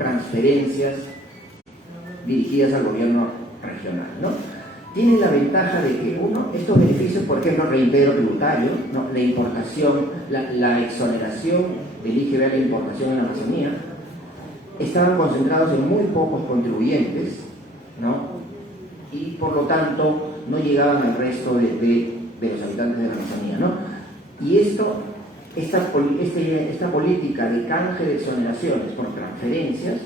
transferencias dirigidas al gobierno regional, ¿no? Tiene la ventaja de que, uno, estos beneficios, por ejemplo, reintegro tributario, ¿no? La importación, la exoneración del IGB a la importación en la Amazonía, estaban concentrados en muy pocos contribuyentes, ¿no? Y por lo tanto no llegaban al resto de los habitantes de la Amazonía, ¿no? Y esta política de canje de exoneraciones por transferencias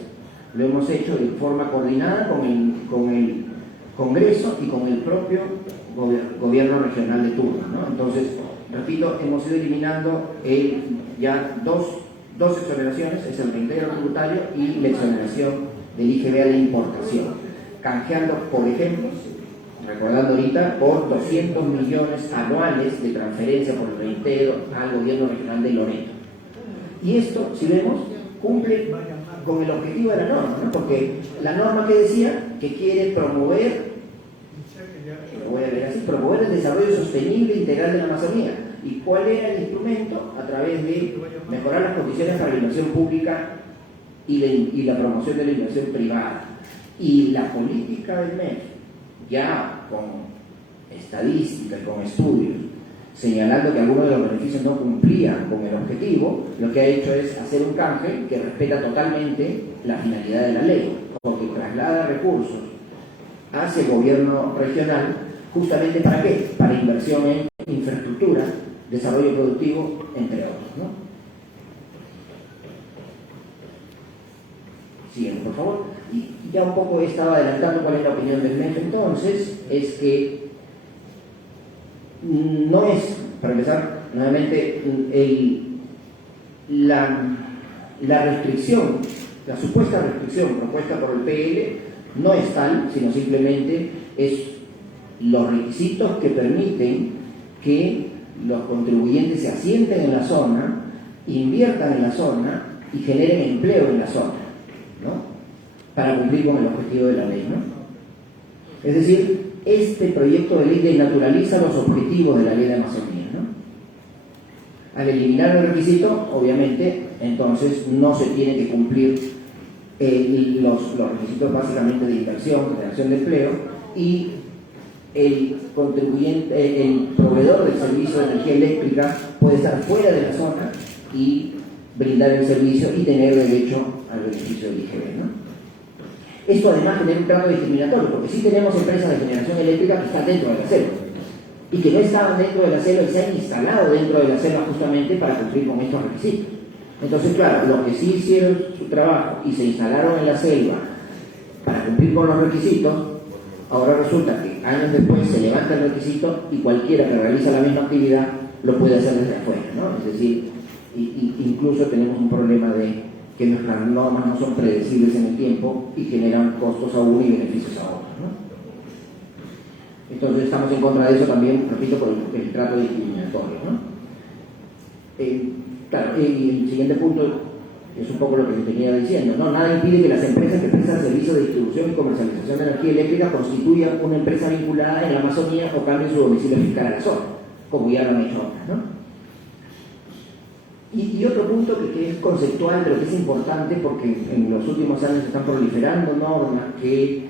lo hemos hecho de forma coordinada con el Congreso y con el propio gobierno regional de turno, ¿no? Entonces, repito, hemos ido eliminando ya dos exoneraciones, es el reintegro tributario y la exoneración del IGB a la importación, canjeando, por ejemplo, recordando ahorita, por 200 millones anuales de transferencia por el reintegro al gobierno regional de Loreto. Y esto, si vemos, cumple con el objetivo de la norma, ¿no? Porque la norma que decía que quiere promover, lo voy a ver así, promover el desarrollo sostenible e integral de la Amazonía. ¿Y cuál era el instrumento? A través de mejorar las condiciones para la inversión pública y la promoción de la inversión privada. Y la política del MEF, ya con estadística y con estudios, señalando que algunos de los beneficios no cumplían con el objetivo, lo que ha hecho es hacer un canje que respeta totalmente la finalidad de la ley, porque traslada recursos hacia el gobierno regional, justamente ¿para qué? Para inversión en infraestructura, desarrollo productivo, entre otros, ¿no? Siguen, por favor. Y ya un poco estaba adelantando cuál es la opinión del MEF entonces, es que no es, para empezar, nuevamente, la restricción, la supuesta restricción propuesta por el PL no es tal, sino simplemente es los requisitos que permiten que los contribuyentes se asienten en la zona, inviertan en la zona y generen empleo en la zona, ¿no? Para cumplir con el objetivo de la ley, ¿no? Es decir, este proyecto de ley desnaturaliza los objetivos de la ley de Amazonía, ¿no? Al eliminar el requisito, obviamente, entonces no se tiene que cumplir los requisitos básicamente de inversión, generación de empleo, y el proveedor del servicio de energía eléctrica puede estar fuera de la zona y brindar el servicio y tener derecho al beneficio del IGB, ¿no? Esto además genera un trato discriminatorio, porque sí tenemos empresas de generación eléctrica que están dentro de la selva y que no estaban dentro de la selva y se han instalado dentro de la selva justamente para cumplir con estos requisitos. Entonces, claro, los que sí hicieron su trabajo y se instalaron en la selva para cumplir con los requisitos, ahora resulta que años después se levanta el requisito y cualquiera que realiza la misma actividad lo puede hacer desde afuera, ¿no? Es decir, incluso tenemos un problema de que nuestras normas no son predecibles en el tiempo y generan costos a uno y beneficios a otro, ¿no? Entonces estamos en contra de eso también, repito, por el trato discriminatorio, ¿no? Claro, y el siguiente punto es un poco lo que venía diciendo, ¿no? Nada impide que las empresas que prestan servicios de distribución y comercialización de energía eléctrica constituyan una empresa vinculada en la Amazonía o cambien su domicilio fiscal a la zona, como ya lo han hecho otras, ¿no? Y otro punto que es conceptual, pero que es importante porque en los últimos años están proliferando normas que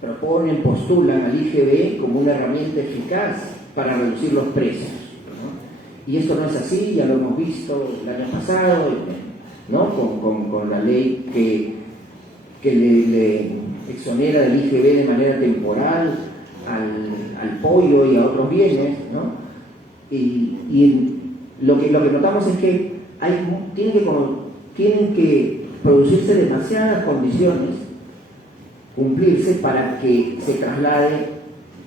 proponen, postulan al IGB como una herramienta eficaz para reducir los precios, ¿no? Y esto no es así, ya lo hemos visto el año pasado, ¿no? Con la ley que le exonera del IGB de manera temporal al pollo y a otros bienes, ¿no? Y lo que notamos es que tienen que producirse demasiadas condiciones, cumplirse para que se traslade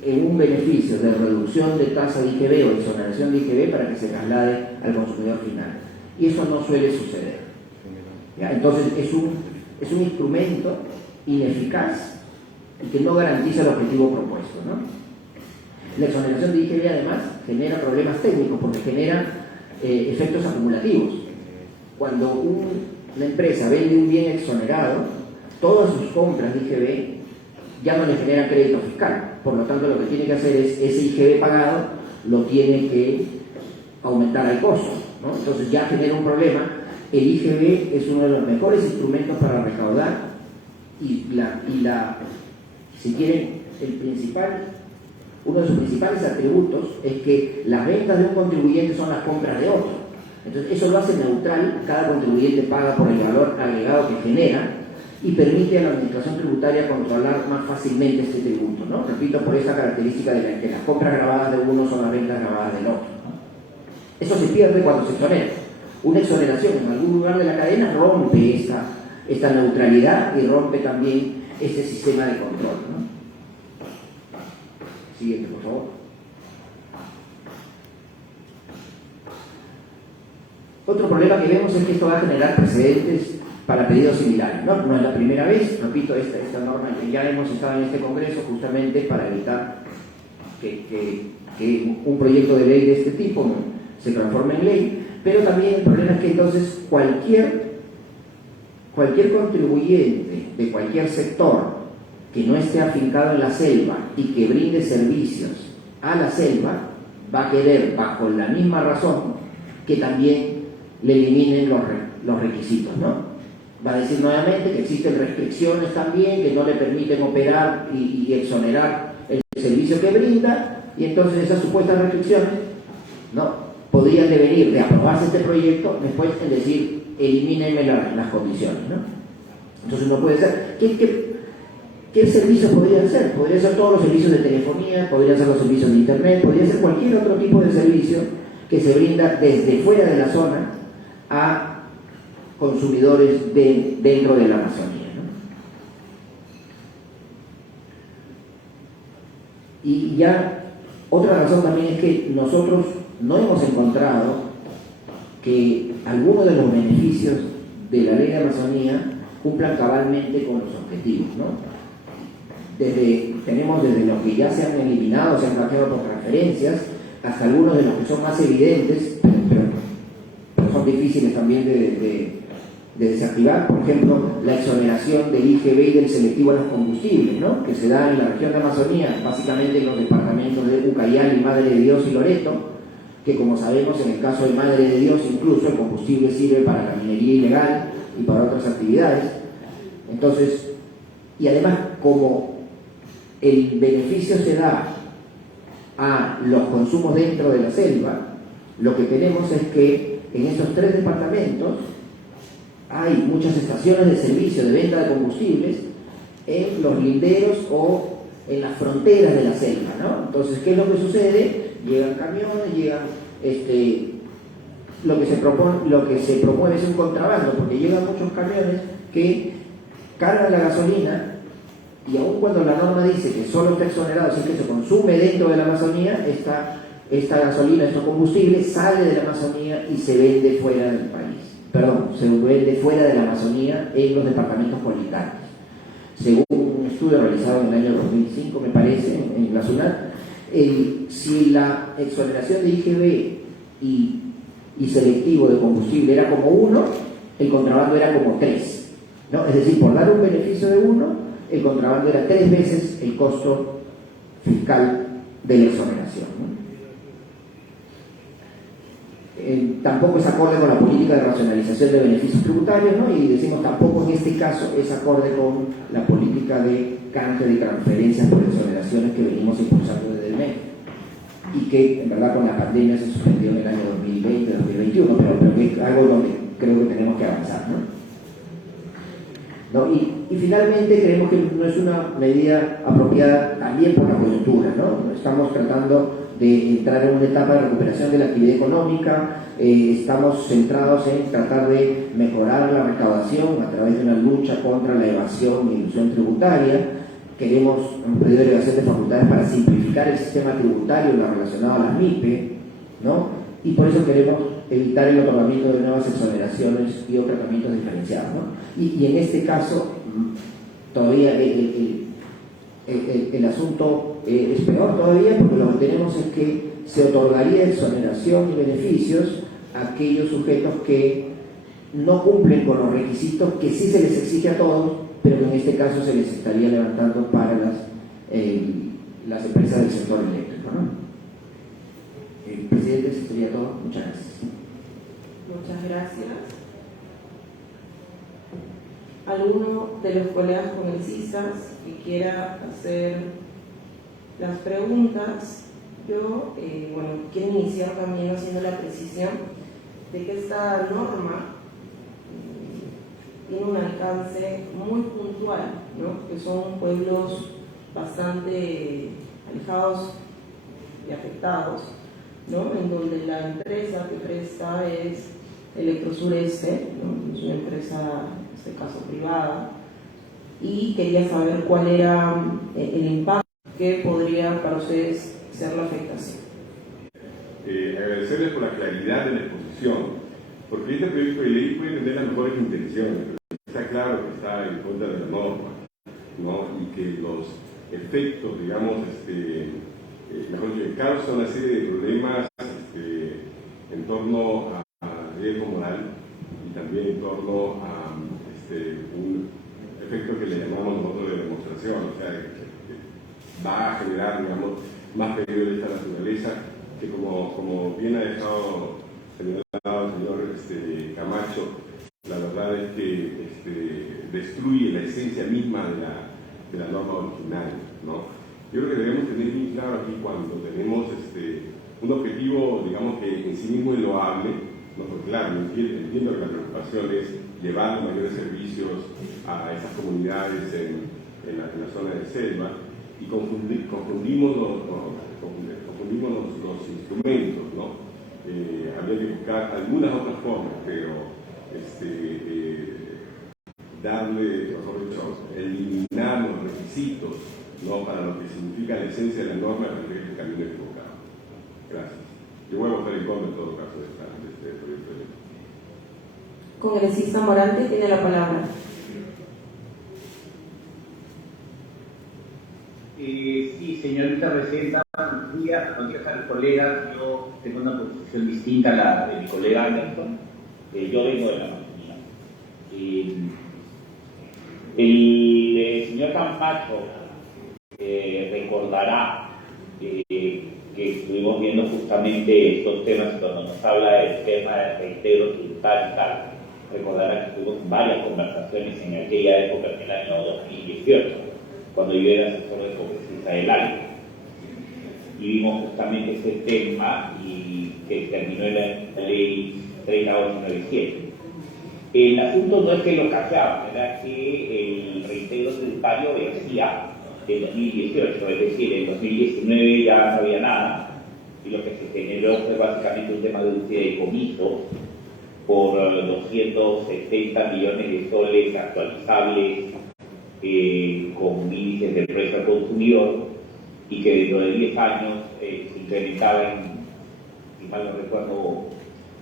en un beneficio de reducción de tasa de IGB o exoneración de IGB para que se traslade al consumidor final. Y eso no suele suceder, ¿ya? Entonces es un instrumento ineficaz y que no garantiza el objetivo propuesto, ¿no? La exoneración de IGB además genera problemas técnicos porque genera efectos acumulativos. Cuando una empresa vende un bien exonerado, todas sus compras de IGB ya no le generan crédito fiscal. Por lo tanto, lo que tiene que hacer es ese IGB pagado lo tiene que aumentar al costo, ¿no? Entonces ya genera un problema el IGB es uno de los mejores instrumentos para recaudar si quieren, uno de sus principales atributos es que las ventas de un contribuyente son las compras de otro. Entonces eso lo hace neutral, cada contribuyente paga por el valor agregado que genera y permite a la administración tributaria controlar más fácilmente este tributo, ¿no? Repito, por esa característica de que las compras grabadas de uno son las ventas grabadas del otro, ¿no? Eso se pierde cuando se exonera. Una exoneración en algún lugar de la cadena rompe esta neutralidad y rompe también ese sistema de control, ¿no? Siguiente, por favor. Otro problema que vemos es que esto va a generar precedentes para pedidos similares, ¿no? No es la primera vez, repito, esta norma que ya hemos estado en este Congreso justamente para evitar que un proyecto de ley de este tipo se transforme en ley, pero también el problema es que entonces cualquier contribuyente de cualquier sector que no esté afincado en la selva y que brinde servicios a la selva va a querer, bajo la misma razón, que también le eliminen los requisitos, ¿no? Va a decir nuevamente que existen restricciones también que no le permiten operar y exonerar el servicio que brinda, y entonces esas supuestas restricciones, ¿no?, podrían devenir de aprobarse este proyecto después en decir elimínenme las condiciones, ¿no? Entonces no puede ser. ¿Qué servicios podrían ser? Podrían ser todos los servicios de telefonía, podrían ser los servicios de internet, podría ser cualquier otro tipo de servicio que se brinda desde fuera de la zona a consumidores dentro de la Amazonía, ¿no? Y ya otra razón también es que nosotros no hemos encontrado que algunos de los beneficios de la ley de Amazonía cumplan cabalmente con los objetivos, ¿no? Tenemos desde los que ya se han eliminado, se han cambiado por transferencias, hasta algunos de los que son más evidentes, pero son difíciles también de desactivar. Por ejemplo, la exoneración del IGB y del selectivo a los combustibles, ¿no?, que se da en la región de Amazonía, básicamente en los departamentos de Ucayali, Madre de Dios y Loreto, que como sabemos en el caso de Madre de Dios incluso el combustible sirve para la minería ilegal y para otras actividades. Entonces, y además como el beneficio se da a los consumos dentro de la selva, lo que tenemos es que en esos 3 departamentos hay muchas estaciones de servicio de venta de combustibles en los linderos o en las fronteras de la selva, ¿no? Entonces, ¿qué es lo que sucede? Llegan camiones, lo que se promueve es un contrabando, porque llegan muchos camiones que cargan la gasolina, y aun cuando la norma dice que solo está exonerado si es que se consume dentro de la Amazonía, esta gasolina, estos combustibles, sale de la Amazonía y se vende fuera del país. Perdón, se vende fuera de la Amazonía en los departamentos colindantes. Según un estudio realizado en el año 2005, me parece, en la SUNAT, si la exoneración de IGB y selectivo de combustible era como 1, el contrabando era como 3, ¿no? Es decir, por dar un beneficio de 1, el contrabando era 3 veces el costo fiscal de la exoneración, ¿no? Tampoco es acorde con la política de racionalización de beneficios tributarios, ¿no? Y decimos tampoco en este caso es acorde con la política de canje de transferencias por exoneraciones que venimos impulsando desde el MEC y que en verdad con la pandemia se suspendió en el año 2020-2021, pero que es algo donde creo que tenemos que avanzar, ¿no? Y finalmente creemos que no es una medida apropiada también por la coyuntura, ¿no? Estamos tratando de entrar en una etapa de recuperación de la actividad económica, estamos centrados en tratar de mejorar la recaudación a través de una lucha contra la evasión y ilusión tributaria. Queremos un pedido de delegación de facultades para simplificar el sistema tributario relacionado a las MIPE, ¿no? Y por eso queremos evitar el otorgamiento de nuevas exoneraciones y o tratamientos diferenciados, ¿no? Y en este caso, todavía el asunto es peor todavía, porque lo que tenemos es que se otorgaría exoneración y beneficios a aquellos sujetos que no cumplen con los requisitos que sí se les exige a todos, pero que en este caso se les estaría levantando para las empresas del sector eléctrico, ¿no? Presidente, eso sería todo. Muchas gracias. Muchas gracias. alguno de los colegas congresistas que quiera hacer las preguntas. Yo quiero iniciar también haciendo la precisión de que esta norma tiene un alcance muy puntual, ¿no? Que son pueblos bastante alejados y afectados, ¿no? En donde la empresa que presta es Electrosureste, ¿no? Es una empresa, en este caso privada, y quería saber cuál era el impacto que podría para ustedes ser la afectación. Agradecerles por la claridad de la exposición, porque este proyecto de ley puede tener las mejores intenciones, pero está claro que está en contra de la norma, ¿no? Y que los efectos, digamos, mejor dicho, causa una serie de problemas en torno a riesgo moral y también en torno a un efecto que le llamamos nosotros de demostración, o sea, que va a generar, digamos, más peligro de esta naturaleza que como bien ha dejado señalado el señor Camacho, la verdad es que destruye la esencia misma de la norma original, ¿no? Yo creo que debemos tener bien claro aquí cuando tenemos un objetivo, digamos, que en sí mismo es loable, ¿no? Porque claro, entiendo que la preocupación es llevar mayores servicios a esas comunidades en la zona de selva, y confundimos los instrumentos, ¿no? Habría que buscar algunas otras formas, pero eliminar los requisitos, ¿no? Para lo que significa la esencia de la norma, es el camino equivocado. Gracias. Yo voy a votar en contra en todo caso de este proyecto de ley. Congresista Morante tiene la palabra. Sí, señorita presidenta, buenos días a los colegas. Yo tengo una posición distinta a la de mi colega Anderson. Yo vengo de la Amazonía. El señor Camacho recordará que estuvimos viendo justamente estos temas cuando nos habla del tema de reitero tributario y tal. Recordará que tuvimos varias conversaciones en aquella época, en el año 2018, cuando yo era asesor de congresista del año. Y vimos justamente ese tema y que terminó en la ley 30897. El asunto no es que lo cambiaban, era que el reintegro tributario vencía en 2018, es decir, en 2019 ya no había nada, y lo que se generó fue básicamente un tema de un fideicomiso por 270 millones de soles actualizables con índices de precio al consumidor, y que dentro de 10 años se incrementaba en, si mal no recuerdo,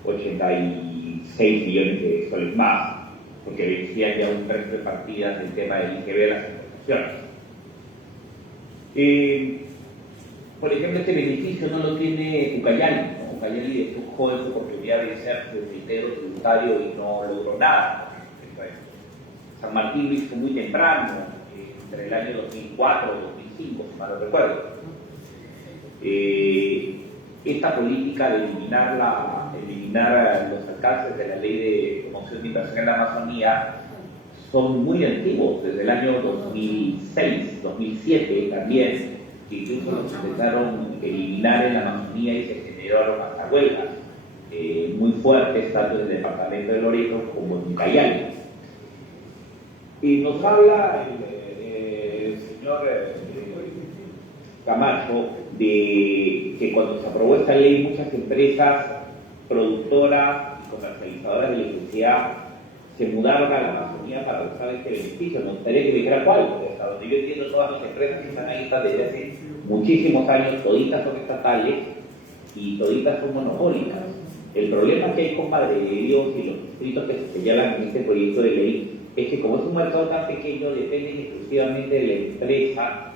86 millones de soles más, porque vencía ya un precio de partida del tema del IGB de las importaciones. Por ejemplo, este beneficio no lo tiene Ucayali, ¿no? Ucayali dejó esa oportunidad de ser su reintegro tributario y no logró nada. San Martín lo hizo muy temprano, entre el año 2004 y 2005, si mal no recuerdo. Esta política de eliminar los alcances de la ley de promoción de inversión en la Amazonía son muy antiguos, desde el año 2006, 2007 también, que incluso los intentaron eliminar en la Amazonía y se generaron hasta huelgas muy fuertes, tanto en el departamento de Loreto como en Ucayali. Y nos habla el señor Camacho de que cuando se aprobó esta ley muchas empresas productoras y comercializadoras de electricidad se mudaron a la Amazonía para usar este beneficio. Me gustaría que me dijera cuál, porque hasta donde yo entiendo todas las empresas que están ahí están desde hace muchísimos años, toditas son estatales y toditas son monopólicas. El problema que hay con Madre de Dios y los distritos que se señalan en este proyecto de ley es que como es un mercado tan pequeño, dependen exclusivamente de la empresa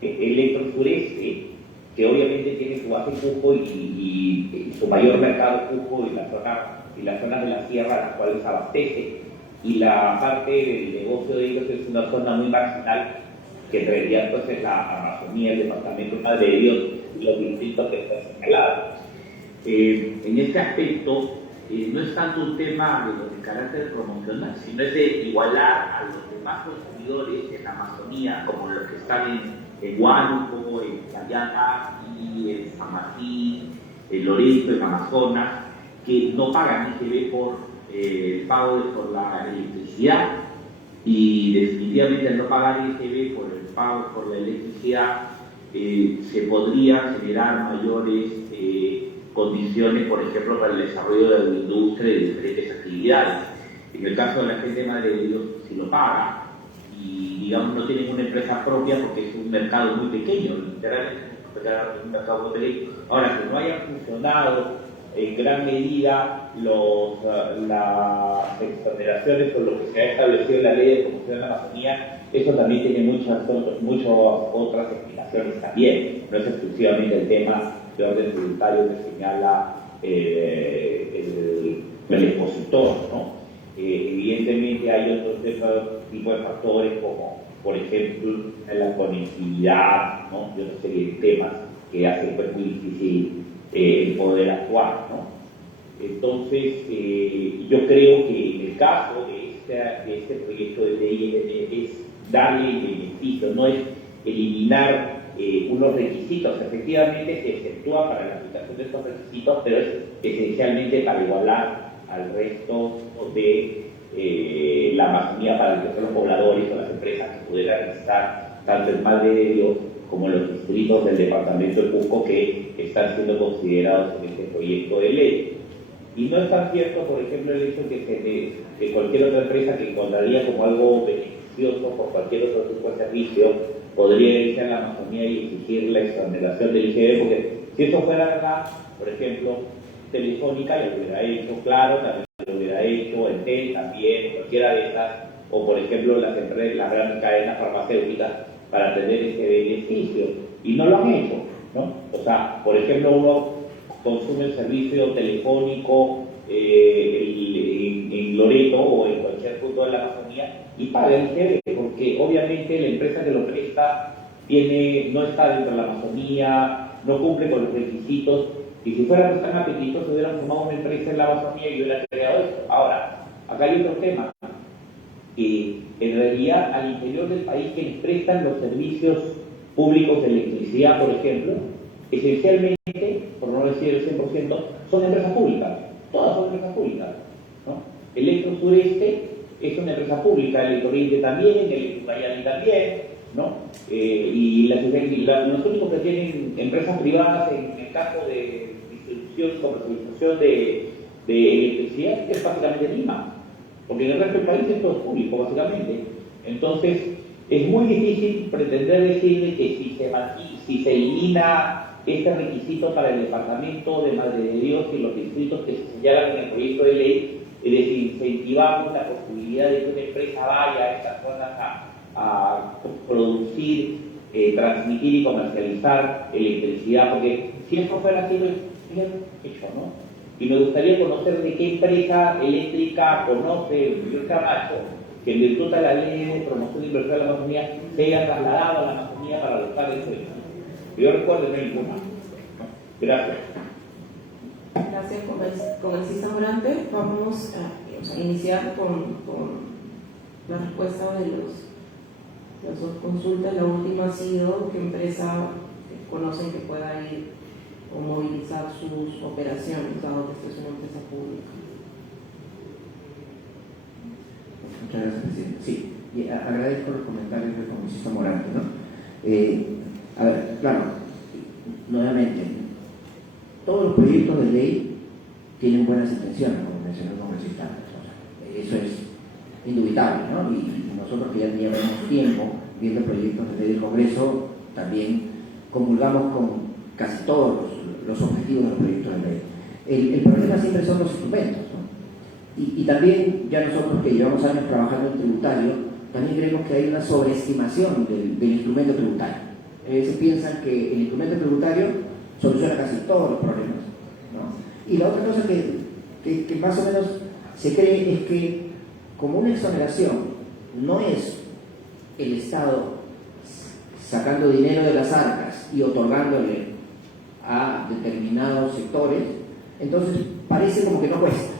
Electrosureste, que obviamente tiene su base en Cusco y su mayor mercado en Cusco y las zonas de la sierra a las cuales abastece, y la parte del negocio de ellos es una zona muy marginal que en realidad pues, es la Amazonía, el departamento de Madre de Dios y los distritos que están señalados. En este aspecto, no es tanto un tema de carácter promocional, sino es de igualar a los demás consumidores en la Amazonía, como los que están en Huánuco, en Cayana, en San Martín, en Loreto, en Amazonas, que no pagan IGB por el pago por la electricidad, y definitivamente al no pagar IGB por el pago por la electricidad se podría generar mayores condiciones, por ejemplo, para el desarrollo de la industria y de diferentes actividades. En el caso de la gente de Madre de Dios, si lo paga y, digamos, no tienen una empresa propia porque es un mercado muy pequeño, literalmente es un mercado muy pequeño. Ahora, que no hayan funcionado en gran medida las exoneraciones por lo que se ha establecido en la ley de promoción de la Amazonía, eso también tiene muchas otras explicaciones también. No es exclusivamente el tema de orden tributario que señala el expositor, ¿no? Evidentemente hay otros tipos de factores como, por ejemplo, la conectividad, ¿no? Y otra serie de temas que hacen pues muy difícil el poder actuar, ¿no? Entonces, yo creo que en el caso de este proyecto de ley es darle el beneficio, no es eliminar unos requisitos. Efectivamente se exceptúa para la aplicación de estos requisitos, pero es esencialmente para igualar al resto de la Amazonía, para que los pobladores o las empresas que pudieran realizar tanto el Madre de Dios como los distritos del departamento de Cusco que están siendo considerados en este proyecto de ley. Y no es tan cierto, por ejemplo, el hecho que cualquier otra empresa que encontraría como algo beneficioso por cualquier otro tipo de servicio podría irse a la Amazonía y exigir la exoneración del IGB, porque si eso fuera verdad, por ejemplo, Telefónica lo hubiera hecho, Claro también lo hubiera hecho, Entel también, cualquiera de estas, o por ejemplo las grandes cadenas farmacéuticas, para tener ese beneficio, y no lo han hecho, ¿no? O sea, por ejemplo, uno consume el servicio telefónico en Loreto o en cualquier punto de la Amazonía y paga el IGB, porque obviamente la empresa que lo presta no está dentro de la Amazonía, no cumple con los requisitos, y si fuera tan apetitoso hubieran formado una empresa en la Amazonía y hubiera creado esto. Ahora, acá hay otro tema, que en realidad al interior del país que les prestan los servicios públicos de electricidad, por ejemplo, esencialmente, por no decir el 100%, son empresas públicas, todas son empresas públicas, ¿no? Electro Sureste es una empresa pública, Electrooriente también, Electrocayali también, ¿no? Y los únicos que tienen empresas privadas en el campo de distribución y comercialización de electricidad es básicamente Lima, porque en el resto del país es todo público, básicamente. Entonces, es muy difícil pretender decir que si se elimina este requisito para el departamento de Madre de Dios y los distritos que se señalan en el proyecto de ley, desincentivamos la posibilidad de que una empresa vaya a estas zonas a producir, transmitir y comercializar electricidad, porque si eso fuera así, bien hecho, ¿no? Y me gustaría conocer de qué empresa eléctrica conoce el señor Camacho que en virtud de la ley de promoción de inversión de la Amazonía se haya trasladado a la Amazonía para buscar el sueño. Yo recuerdo en ninguna. Gracias. Gracias, congresista Morante. Vamos a iniciar con la respuesta de las dos consultas. La última ha sido qué empresa conocen que pueda ir o movilizar sus operaciones, dado que esta es una empresa pública. Muchas gracias, presidente. Sí, y agradezco los comentarios del congresista Morante, ¿no? A ver, claro, nuevamente, todos los proyectos de ley tienen buenas intenciones, como mencionó el congresista. Eso es indubitable, ¿no? Y nosotros que ya teníamos tiempo viendo proyectos de ley del Congreso, también comulgamos con casi todos los objetivos de los proyectos de ley. El problema siempre son los instrumentos, ¿no? Y también, ya nosotros que llevamos años trabajando en tributario, también creemos que hay una sobreestimación del instrumento tributario. A veces piensan que el instrumento tributario soluciona casi todos los problemas, ¿no? Y la otra cosa que más o menos se cree es que como una exoneración no es el Estado sacando dinero de las arcas y otorgándole a determinados sectores, entonces parece como que no cuesta.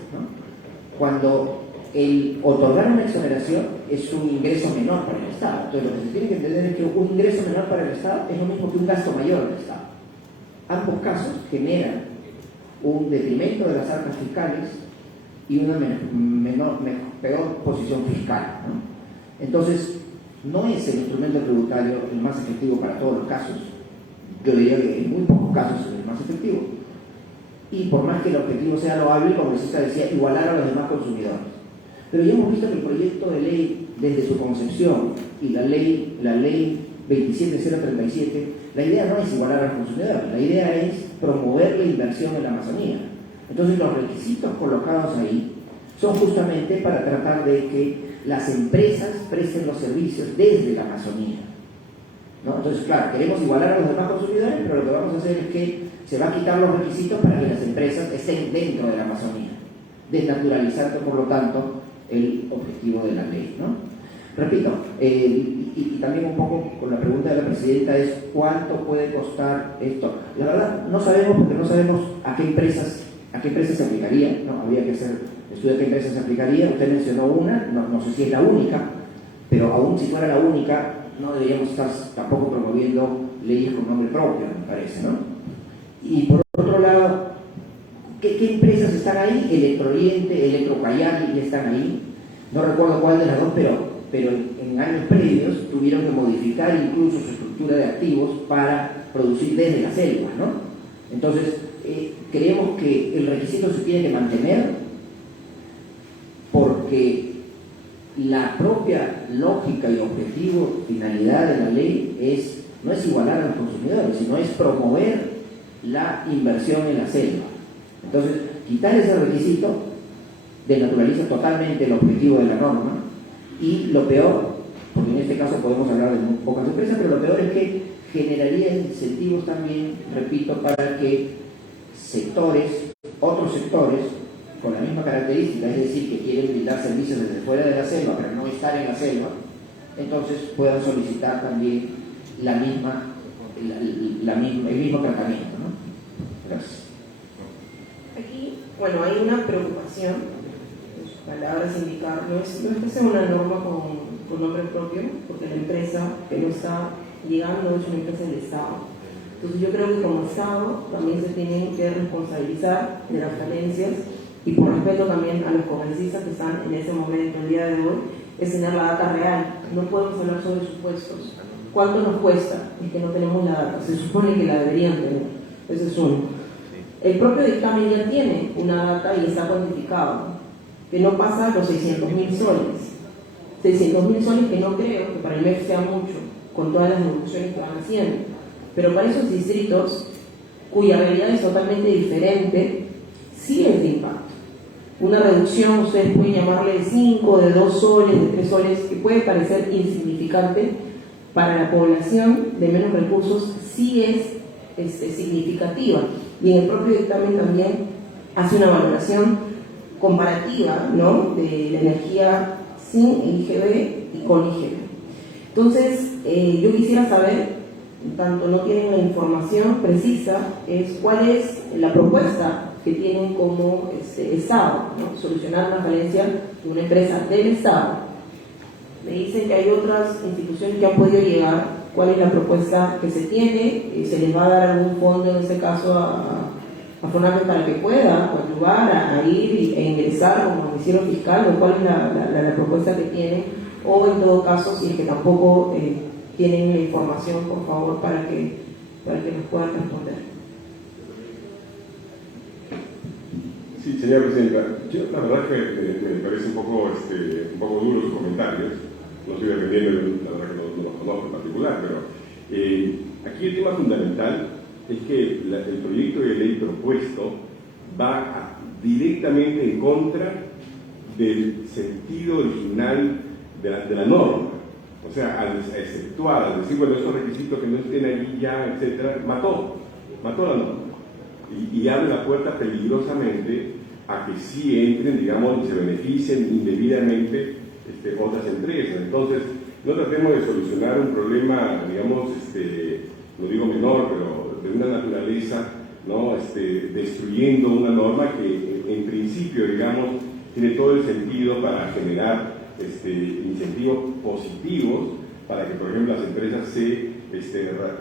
cuando el otorgar una exoneración es un ingreso menor para el Estado. Entonces, lo que se tiene que entender es que un ingreso menor para el Estado es lo mismo que un gasto mayor del Estado. Ambos casos generan un detrimento de las arcas fiscales y una peor posición fiscal, ¿no? Entonces, no es el instrumento tributario el más efectivo para todos los casos. Yo diría que en muy pocos casos es el más efectivo. Y por más que el objetivo sea loable, como congresista decía, igualar a los demás consumidores. Pero ya hemos visto que el proyecto de ley, desde su concepción, y la ley 27037, la idea no es igualar a los consumidores, la idea es promover la inversión en la Amazonía. Entonces, los requisitos colocados ahí son justamente para tratar de que las empresas presten los servicios desde la Amazonía, ¿no? Entonces, claro, queremos igualar a los demás consumidores, pero lo que vamos a hacer es que se va a quitar los requisitos para que las empresas estén dentro de la Amazonía, desnaturalizando, por lo tanto, el objetivo de la ley, ¿no? Repito, y también un poco con la pregunta de la presidenta es ¿cuánto puede costar esto? La verdad, no sabemos, porque no sabemos a qué empresas se aplicaría, ¿no? Habría que hacer estudio de qué empresas se aplicaría. Usted mencionó una, no sé si es la única, pero aún si fuera la única, no deberíamos estar tampoco promoviendo leyes con nombre propio, me parece, ¿no? Y por otro lado, ¿qué empresas están ahí? Electrooriente, Electrocayali están ahí. No recuerdo cuál de las dos, pero en años previos tuvieron que modificar incluso su estructura de activos para producir desde la selva, ¿no? Entonces, creemos que el requisito se tiene que mantener porque la propia lógica y objetivo, finalidad de la ley no es igualar a los consumidores, sino es promover la inversión en la selva. Entonces, quitar ese requisito desnaturaliza totalmente el objetivo de la norma y lo peor, porque en este caso podemos hablar de muy pocas empresas, pero lo peor es que generaría incentivos también, repito, para que otros sectores con la misma característica, es decir, que quieren brindar servicios desde fuera de la selva, pero no estar en la selva, entonces puedan solicitar también el mismo tratamiento, ¿no? Gracias. Aquí, bueno, hay una preocupación, sus palabras indicar, no es que sea una norma con nombre propio, porque la empresa que no está llegando es una empresa del Estado. Entonces yo creo que como Estado también se tienen que responsabilizar de las falencias y por respeto también a los congresistas que están en ese momento, el día de hoy, es tener la data real. No podemos hablar sobre supuestos. ¿Cuánto nos cuesta? Es que no tenemos la data. Se supone que la deberían tener. Ese es uno. El propio dictamen ya tiene una data y está cuantificado, que no pasa los 600.000 soles. 600.000 soles que no creo que para el MEF sea mucho, con todas las deducciones que van haciendo. Pero para esos distritos, cuya realidad es totalmente diferente, sí es de impacto. Una reducción, ustedes pueden llamarle de 5, de 2 soles, de 3 soles, que puede parecer insignificante, para la población de menos recursos sí es significativa. Y en el propio dictamen también hace una valoración comparativa, ¿no?, de la energía sin IGB y con IGB. Entonces, yo quisiera saber, tanto no tienen la información precisa, es cuál es la propuesta que tienen como Estado, ¿no?, solucionar la falencia de una empresa del Estado. Me dicen que hay otras instituciones que han podido llegar. ¿Cuál es la propuesta que se tiene? ¿Se les va a dar algún fondo, en este caso, a FONAPE para que pueda ayudar a ir e ingresar como ministerio fiscal? ¿O cuál es la propuesta que tienen? O en todo caso, si es que tampoco tienen la información, por favor, para que nos puedan responder. Sí, señora presidenta, yo la verdad que me parece un poco duro sus comentarios. No estoy defendiendo, la verdad que no los conozco en particular, pero aquí el tema fundamental es que el proyecto de ley propuesto va directamente en contra del sentido original de la norma. O sea, al exceptuar, al decir, bueno, esos requisitos que no estén allí ya, etcétera, mató la norma. Y abre la puerta peligrosamente a que sí entren, digamos, y se beneficien indebidamente otras empresas. Entonces, no tratemos de solucionar un problema, digamos, no digo menor, pero de una naturaleza, ¿no?, destruyendo una norma que en principio, digamos, tiene todo el sentido para generar incentivos positivos para que, por ejemplo, las empresas se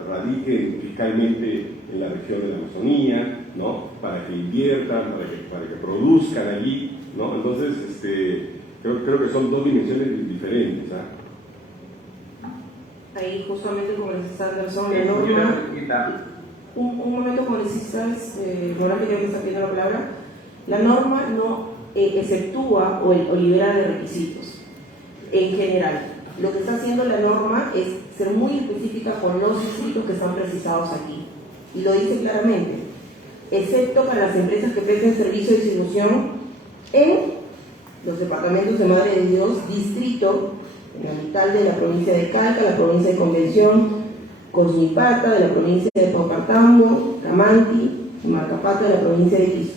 radiquen fiscalmente en la región de la Amazonía, ¿no? Para que inviertan, para que produzcan allí, ¿no? Entonces, creo que son dos dimensiones diferentes, ¿ah? Ahí justamente congresista Anderson, la norma, un momento congresistas, Morante, creo que está pidiendo la palabra, la norma no exceptúa o libera de requisitos en general. Lo que está haciendo la norma es ser muy específica con los distritos que están precisados aquí, y lo dice claramente, excepto para las empresas que presten servicio de distribución en los departamentos de Madre de Dios, distrito, en la mitad de la provincia de Calca, la provincia de Convención, Coñipata, de la provincia de Paucartambo, Camanti, y Marcapato, de la provincia de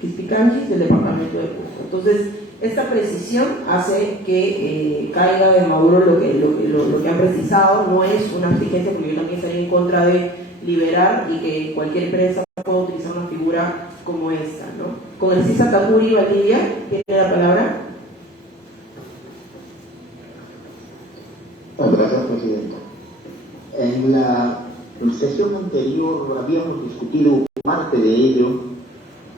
Quispicanchis, del departamento de Cusco. Entonces, esta precisión hace que caiga de Maduro lo que han precisado. No es una exigencia, porque yo también estaría en contra de liberar y que cualquier empresa pueda utilizar una figura como esta, ¿no? Congresista Takuri Valdivia, tiene la palabra. Gracias, Presidenta. En la sesión anterior habíamos discutido parte de ello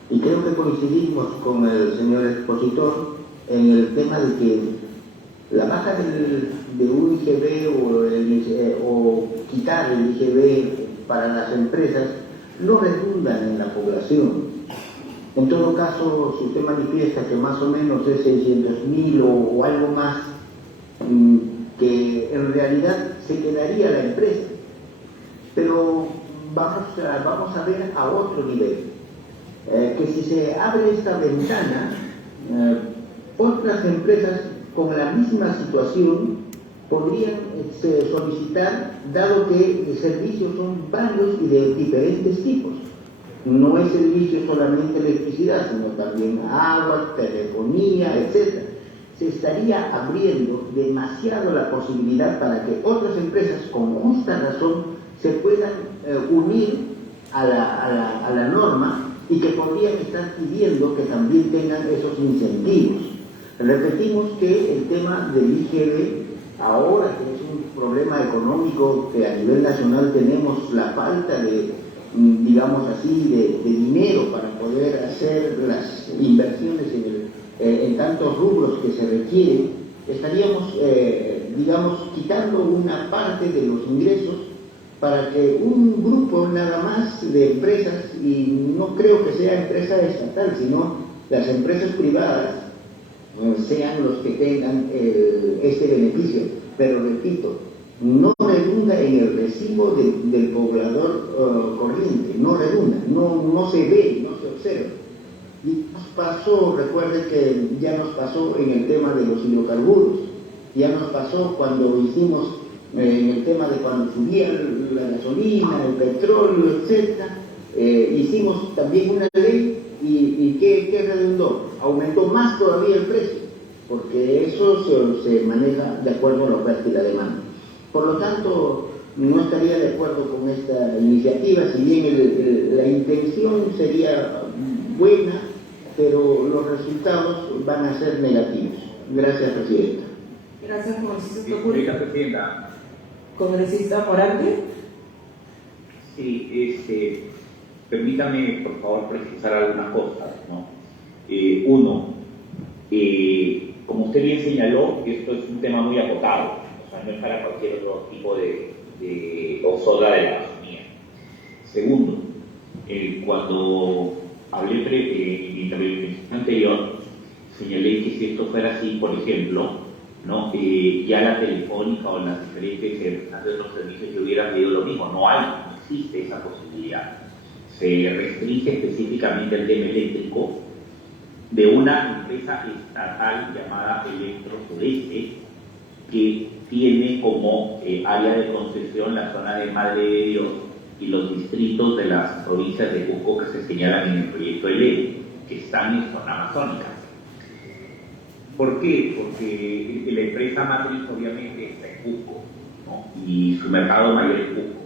y creo que coincidimos con el señor expositor en el tema de que la baja de un IGB o quitar el IGB para las empresas no redundan en la población. En todo caso, si usted manifiesta que más o menos es 600.000 o algo más, que en realidad se quedaría la empresa. Pero vamos a ver a otro nivel, que si se abre esta ventana, otras empresas con la misma situación podrían solicitar, dado que los servicios son varios y de diferentes tipos. No es servicio solamente electricidad, sino también agua, telefonía, etc. Se estaría abriendo demasiado la posibilidad para que otras empresas con justa razón se puedan unir a la norma y que podrían estar pidiendo que también tengan esos incentivos. Repetimos que el tema del IGB, ahora que es un problema económico que a nivel nacional tenemos la falta de, digamos así, de dinero para poder hacer las inversiones en tantos rubros que se requieren, estaríamos, digamos, quitando una parte de los ingresos para que un grupo nada más de empresas, y no creo que sea empresa estatal, sino las empresas privadas, sean los que tengan este beneficio. Pero repito, no redunda en el recibo del poblador corriente, no redunda, no se ve, no se observa. Y nos pasó, recuerde que ya nos pasó en el tema de los hidrocarburos, ya nos pasó cuando hicimos en el tema de cuando subía la gasolina, el petróleo, etc. Hicimos también una ley y ¿qué redundó? Aumentó más todavía el precio, porque eso se maneja de acuerdo a la oferta y la demanda. Por lo tanto, no estaría de acuerdo con esta iniciativa, si bien la intención sería buena, pero los resultados van a ser negativos. Gracias, Presidenta. Gracias, congresista Takuri. Presidenta. Congresista Morante. Sí, permítame, por favor, precisar algunas cosas, ¿no? Uno, como usted bien señaló, esto es un tema muy acotado, o sea, no es para cualquier otro tipo de zona de la Amazonía. Segundo, cuando hablé en mi intervención anterior, señalé que si esto fuera así, por ejemplo, ¿no? Ya la Telefónica o las diferentes empresas de los servicios que hubieran pedido lo mismo. No existe esa posibilidad. Se restringe específicamente el tema eléctrico de una empresa estatal llamada Electrosureste, que tiene como área de concesión la zona de Madre de Dios y los distritos de las provincias de Cusco que se señalan en el proyecto de ley, que están en zona amazónica. ¿Por qué? Porque la empresa matriz obviamente está en Cusco, ¿no? Y su mercado mayor es Cusco.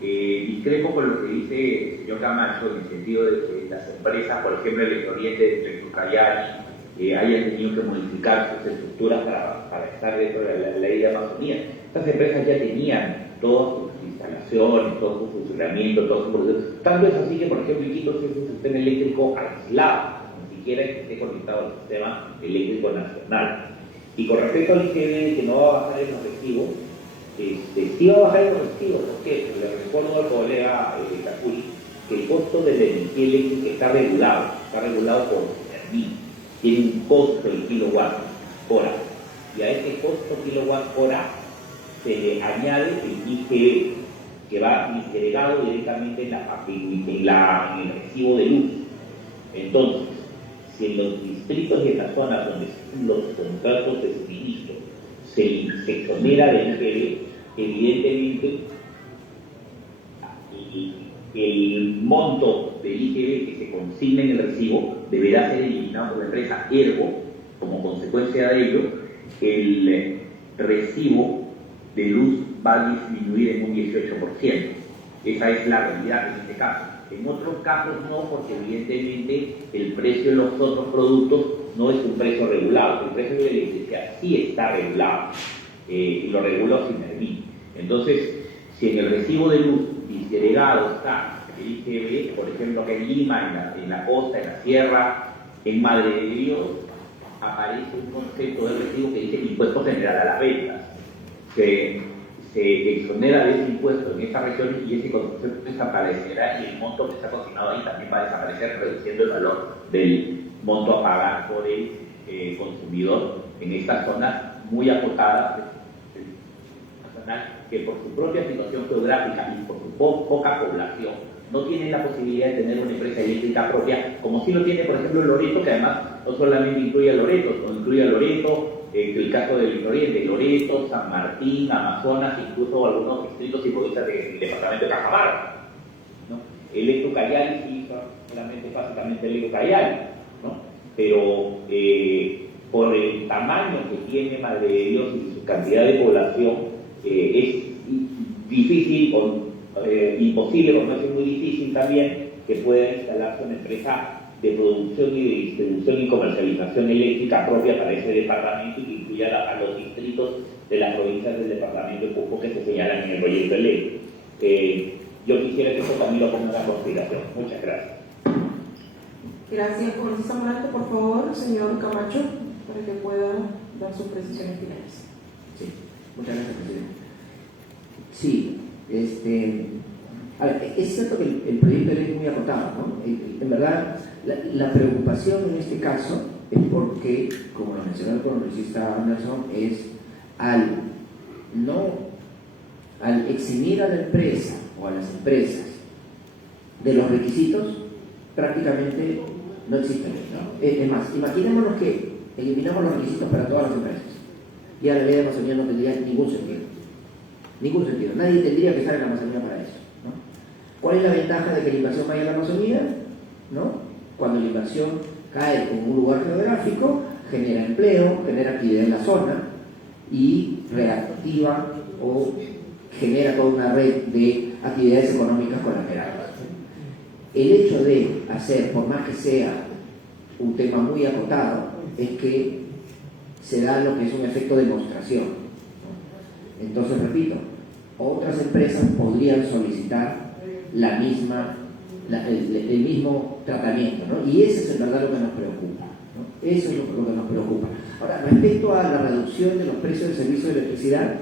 Discrepo con lo que dice el señor Camacho en el sentido de que las empresas, por ejemplo, el oriente de Tucayari, hayan tenido que modificar sus estructuras para estar dentro de la ley de Amazonía. Estas empresas ya tenían todas sus instalaciones, todo su funcionamiento, todo su proceso. Tanto es así que, por ejemplo, Iquitos es un sistema eléctrico aislado, ni siquiera que esté conectado al sistema eléctrico nacional. Y con respecto al IGB, que no va a bajar en los recibos, sí va a bajar en los recibos. ¿Por qué? Porque le recuerdo al colega Takuri que el costo de la energía eléctrica está regulado por Fermín. Tiene un costo de kilowatt hora. Y a ese costo kilowatt hora se le añade el IGB, que va integrado directamente en el recibo de luz. Entonces, si en los distritos y en las zonas donde los contratos de suministro se exonera del IGB, evidentemente el monto del IGB que se consigna en el recibo deberá ser eliminado por la empresa. Ergo, como consecuencia de ello, el recibo de luz va a disminuir en un 18%. Esa es la realidad en este caso. En otros casos no, porque evidentemente el precio de los otros productos no es un precio regulado. El precio de la electricidad sí está regulado y lo reguló Sinermin. Entonces, si en el recibo de luz disgregado está el IGB, por ejemplo, acá en Lima, en la costa, en la sierra, en Madre de Dios, aparece un concepto de recibo que dice el impuesto general a las ventas. Se exonera de ese impuesto en esta región y ese concepto desaparecerá, y el monto que está consignado ahí también va a desaparecer, reduciendo el valor del monto a pagar por el consumidor en estas zonas muy acotadas que por su propia situación geográfica y por su poca población no tienen la posibilidad de tener una empresa eléctrica propia, como sí lo tiene, por ejemplo, Loreto, que además no solamente incluye a Loreto, el caso del Oriente, Loreto, San Martín, Amazonas, incluso algunos distritos y provincias del departamento de Cajamarca, ¿no? Electro Cayali sí solamente básicamente Electro Cayali, ¿no? Pero por el tamaño que tiene Madre de Dios y su cantidad de población, es difícil o imposible, por no decir muy difícil también, que pueda instalarse una empresa de producción y de distribución y comercialización eléctrica propia para ese departamento y que incluya a los distritos de las provincias del departamento de Cusco que se señalan en el proyecto de ley. Yo quisiera que eso también lo pongan a consideración. Muchas gracias. Gracias, congresista Morante. Por favor, señor Camacho, para que pueda dar sus precisiones finales. Sí, muchas gracias, presidente. Sí, a ver, es cierto que el proyecto de ley es muy acotado, ¿no? En verdad, la preocupación en este caso es porque, como lo mencionó el congresista Anderson, es al eximir a la empresa o a las empresas de los requisitos, prácticamente no existen, ¿no? Es más, imaginémonos que eliminamos los requisitos para todas las empresas. Ya la ley de Amazonía no tendría ningún sentido. Ningún sentido. Nadie tendría que estar en la Amazonía para eso, ¿no? ¿Cuál es la ventaja de que la inversión vaya a la Amazonía? ¿No? Cuando la inversión cae en un lugar geográfico, genera empleo, genera actividad en la zona y reactiva o genera toda una red de actividades económicas colaterales. El hecho de hacer, por más que sea un tema muy acotado, es que se da lo que es un efecto de demostración, ¿no? Entonces, repito, otras empresas podrían solicitar el mismo tratamiento, ¿no? Y eso es en verdad lo que nos preocupa, ¿no? Eso es lo que nos preocupa. Ahora, respecto a la reducción de los precios del servicio de electricidad,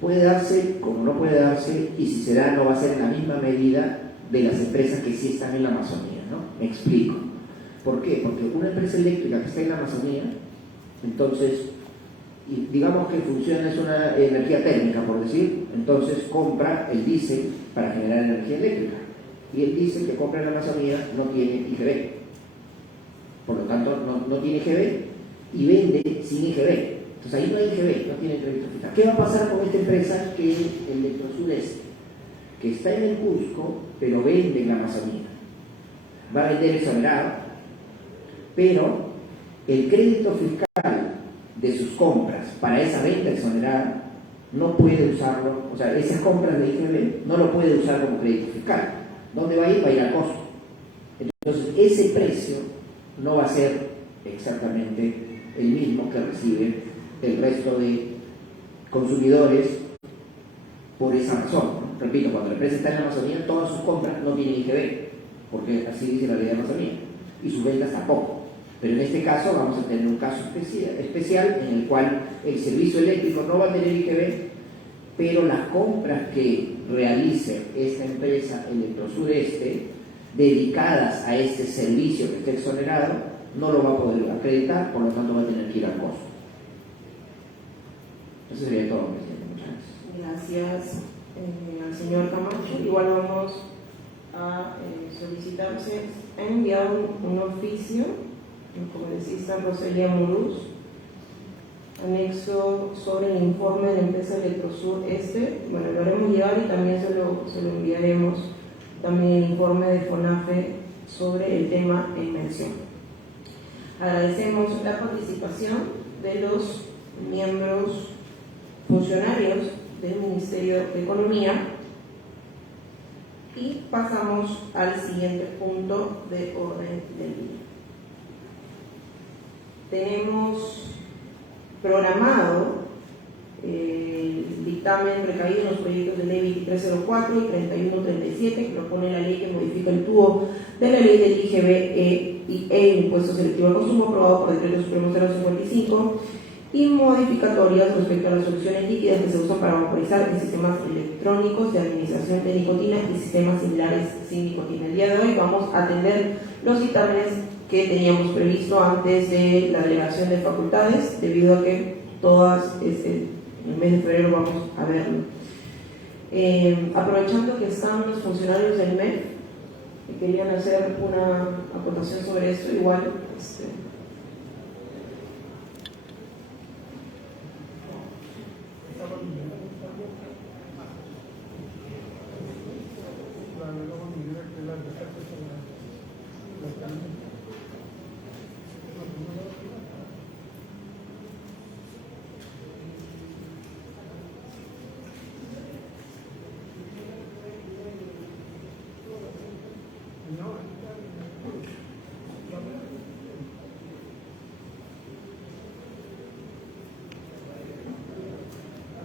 puede darse como no puede darse, y si se da no va a ser en la misma medida de las empresas que sí están en la Amazonía, ¿no? Me explico. ¿Por qué? Porque una empresa eléctrica que está en la Amazonía, entonces, digamos que funciona, es una energía térmica, por decir, entonces compra el diésel para generar energía eléctrica. Y el diésel que compra en la Amazonía no tiene IGB. Por lo tanto, no tiene IGB y vende sin IGB. Entonces ahí no hay IGB, no tiene crédito fiscal. ¿Qué va a pasar con esta empresa que es Electrosur, que está en el Cusco, pero vende en la Amazonía? Va a vender exonerado, pero el crédito fiscal de sus compras para esa venta exonerada no puede usarlo, o sea, esas compras de IGB no lo puede usar como crédito fiscal. ¿Dónde va a ir? Va a ir al costo. Entonces, ese precio no va a ser exactamente el mismo que recibe el resto de consumidores por esa razón, ¿no? Repito, cuando la empresa está en la Amazonía, todas sus compras no tienen IGB, porque así dice la ley de Amazonía, y sus ventas tampoco. Pero en este caso vamos a tener un caso especial en el cual el servicio eléctrico no va a tener IGB, pero las compras que realice esta empresa Electrosur-Este dedicadas a este servicio que esté exonerado, no lo va a poder acreditar, por lo tanto va a tener que ir al costo. Eso sería todo, presidente. Muchas gracias. Gracias al señor Camacho. Igual vamos a solicitarse. Han enviado un oficio, el congresista Roselia Muruz, anexo sobre el informe de la empresa Electrosur-Este. Bueno, lo haremos llegar y también se lo enviaremos también el informe de FONAFE sobre el tema en mención. Agradecemos la participación de los miembros funcionarios del Ministerio de Economía y pasamos al siguiente punto de orden del día. Tenemos programado el dictamen recaído en los proyectos de ley 2304 y 3137, que propone la ley que modifica el TUO de la ley del IGB e Impuesto Selectivo al Consumo, aprobado por Decreto Supremo 055, y modificatorias respecto a las soluciones líquidas que se usan para vaporizar en sistemas electrónicos de administración de nicotina y sistemas similares sin nicotina. El día de hoy vamos a atender los dictámenes que teníamos previsto antes de la delegación de facultades, debido a que todas, en el mes de febrero vamos a verlo. Aprovechando que están los funcionarios del MEF, que querían hacer una aportación sobre esto, igual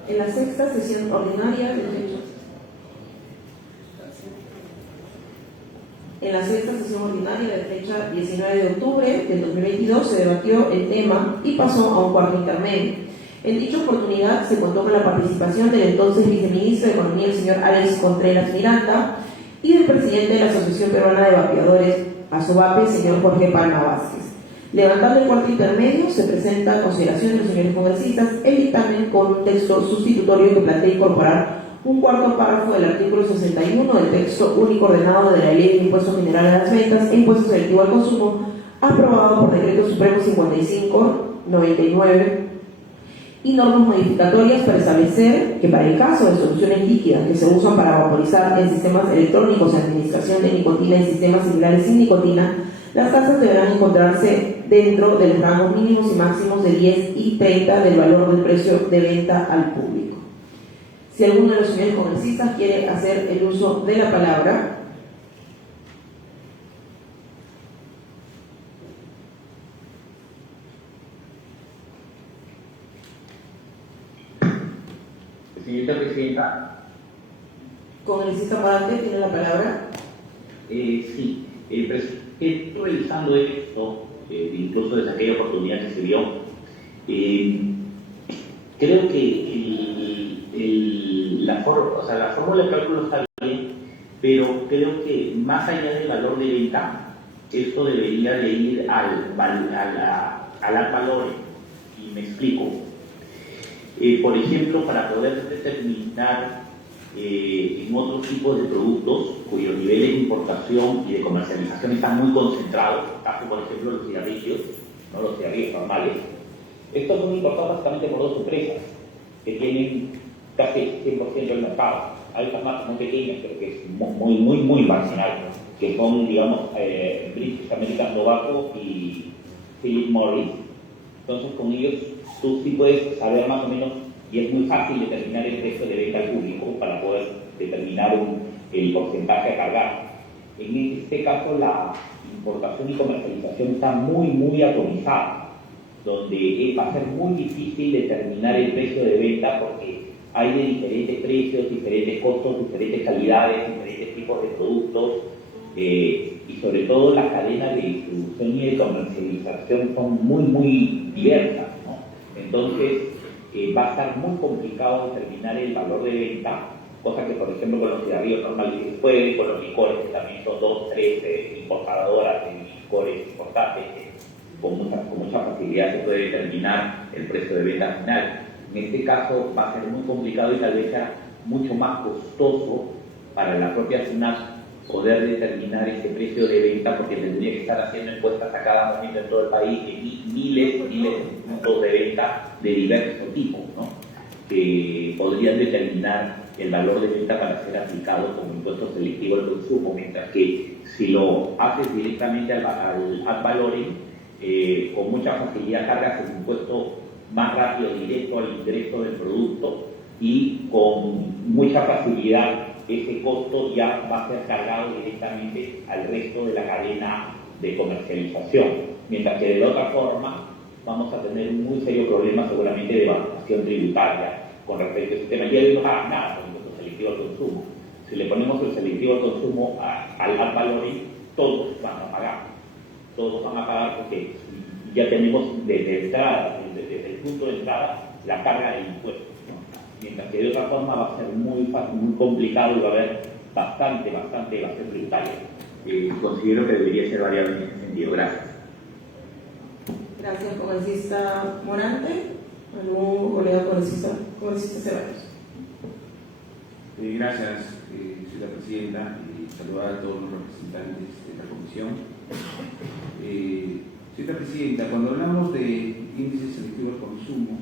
en la sexta sesión ordinaria de fecha 19 de octubre del 2022 se debatió el tema y pasó a un cuarto intermedio. En dicha oportunidad se contó con la participación del entonces viceministro de Economía, el señor Alex Contreras Miranda, y del presidente de la Asociación Peruana de Vapeadores, ASOVAPE, señor Jorge Palma Vázquez. Levantando el cuarto intermedio, se presenta a consideración de los señores congresistas el dictamen con un texto sustitutorio que plantea incorporar un cuarto párrafo del artículo 61 del texto único ordenado de la Ley de Impuesto General a las Ventas e Impuesto Selectivo al Consumo, aprobado por Decreto Supremo 55/99, y normas modificatorias para establecer que para el caso de soluciones líquidas que se usan para vaporizar en sistemas electrónicos de administración de nicotina y sistemas similares sin nicotina, las tasas deberán encontrarse dentro de los rangos mínimos y máximos de 10 y 30 del valor del precio de venta al público. Si alguno de los señores congresistas quiere hacer el uso de la palabra. Señorita Presidenta. Congresista Morante, ¿tiene la palabra? Sí, estoy revisando esto, incluso desde aquella oportunidad que se dio. Creo que la fórmula de cálculo está bien, pero creo que más allá del valor de venta, esto debería de ir al valor. Y me explico. Por ejemplo, para poder determinar en otros tipos de productos cuyos niveles de importación y de comercialización están muy concentrados, caso por ejemplo los cigarrillos, no los cigarrillos normales. Estos son importados básicamente por dos empresas que tienen casi 100% del mercado. Hay otras marcas muy pequeñas, pero que es muy marginal, que son, digamos, British American Tobacco y Philip Morris. Entonces, con ellos tú sí puedes saber más o menos, y es muy fácil determinar el precio de venta al público para poder determinar el porcentaje a cargar. En este caso, importación y comercialización está muy atomizada, donde va a ser muy difícil determinar el precio de venta porque hay de diferentes precios, diferentes costos, diferentes calidades, diferentes tipos de productos, y sobre todo las cadenas de distribución y de comercialización son muy diversas, ¿no? Entonces va a estar muy complicado determinar el valor de venta, cosa que por ejemplo con los cigarrillos normales se puede, con los licores, que también son 2, 3 importadoras de licores importantes, con mucha facilidad se puede determinar el precio de venta final. En este caso va a ser muy complicado y tal vez sea mucho más costoso para la propia SUNAT poder determinar ese precio de venta, porque tendría que estar haciendo encuestas a cada momento en todo el país de miles de puntos de venta de diversos tipos, ¿no? Que podrían determinar el valor de venta para ser aplicado como impuesto selectivo al consumo, mientras que si lo haces directamente al ad valorem, con mucha facilidad cargas el impuesto más rápido, directo al ingreso del producto, y con mucha facilidad ese costo ya va a ser cargado directamente al resto de la cadena de comercialización, mientras que de la otra forma vamos a tener un muy serio problema seguramente de evaluación tributaria con respecto a este tema. Ya no pagan nada con el impuesto selectivo al consumo. Si le ponemos el selectivo al consumo al ad valorem, todos van a pagar porque ya tenemos desde entrada, desde el punto de entrada, la carga del impuesto, ¿no? Mientras que de otra forma va a ser muy complicado y va a haber bastante evasión tributaria. Considero que debería ser variable en ese sentido. Gracias. Gracias, congresista Morante. ¿Algún colega congresista Ceballos? Gracias, señora presidenta, y saludar a todos los representantes de la comisión. Señora presidenta, cuando hablamos de índice selectivo al consumo,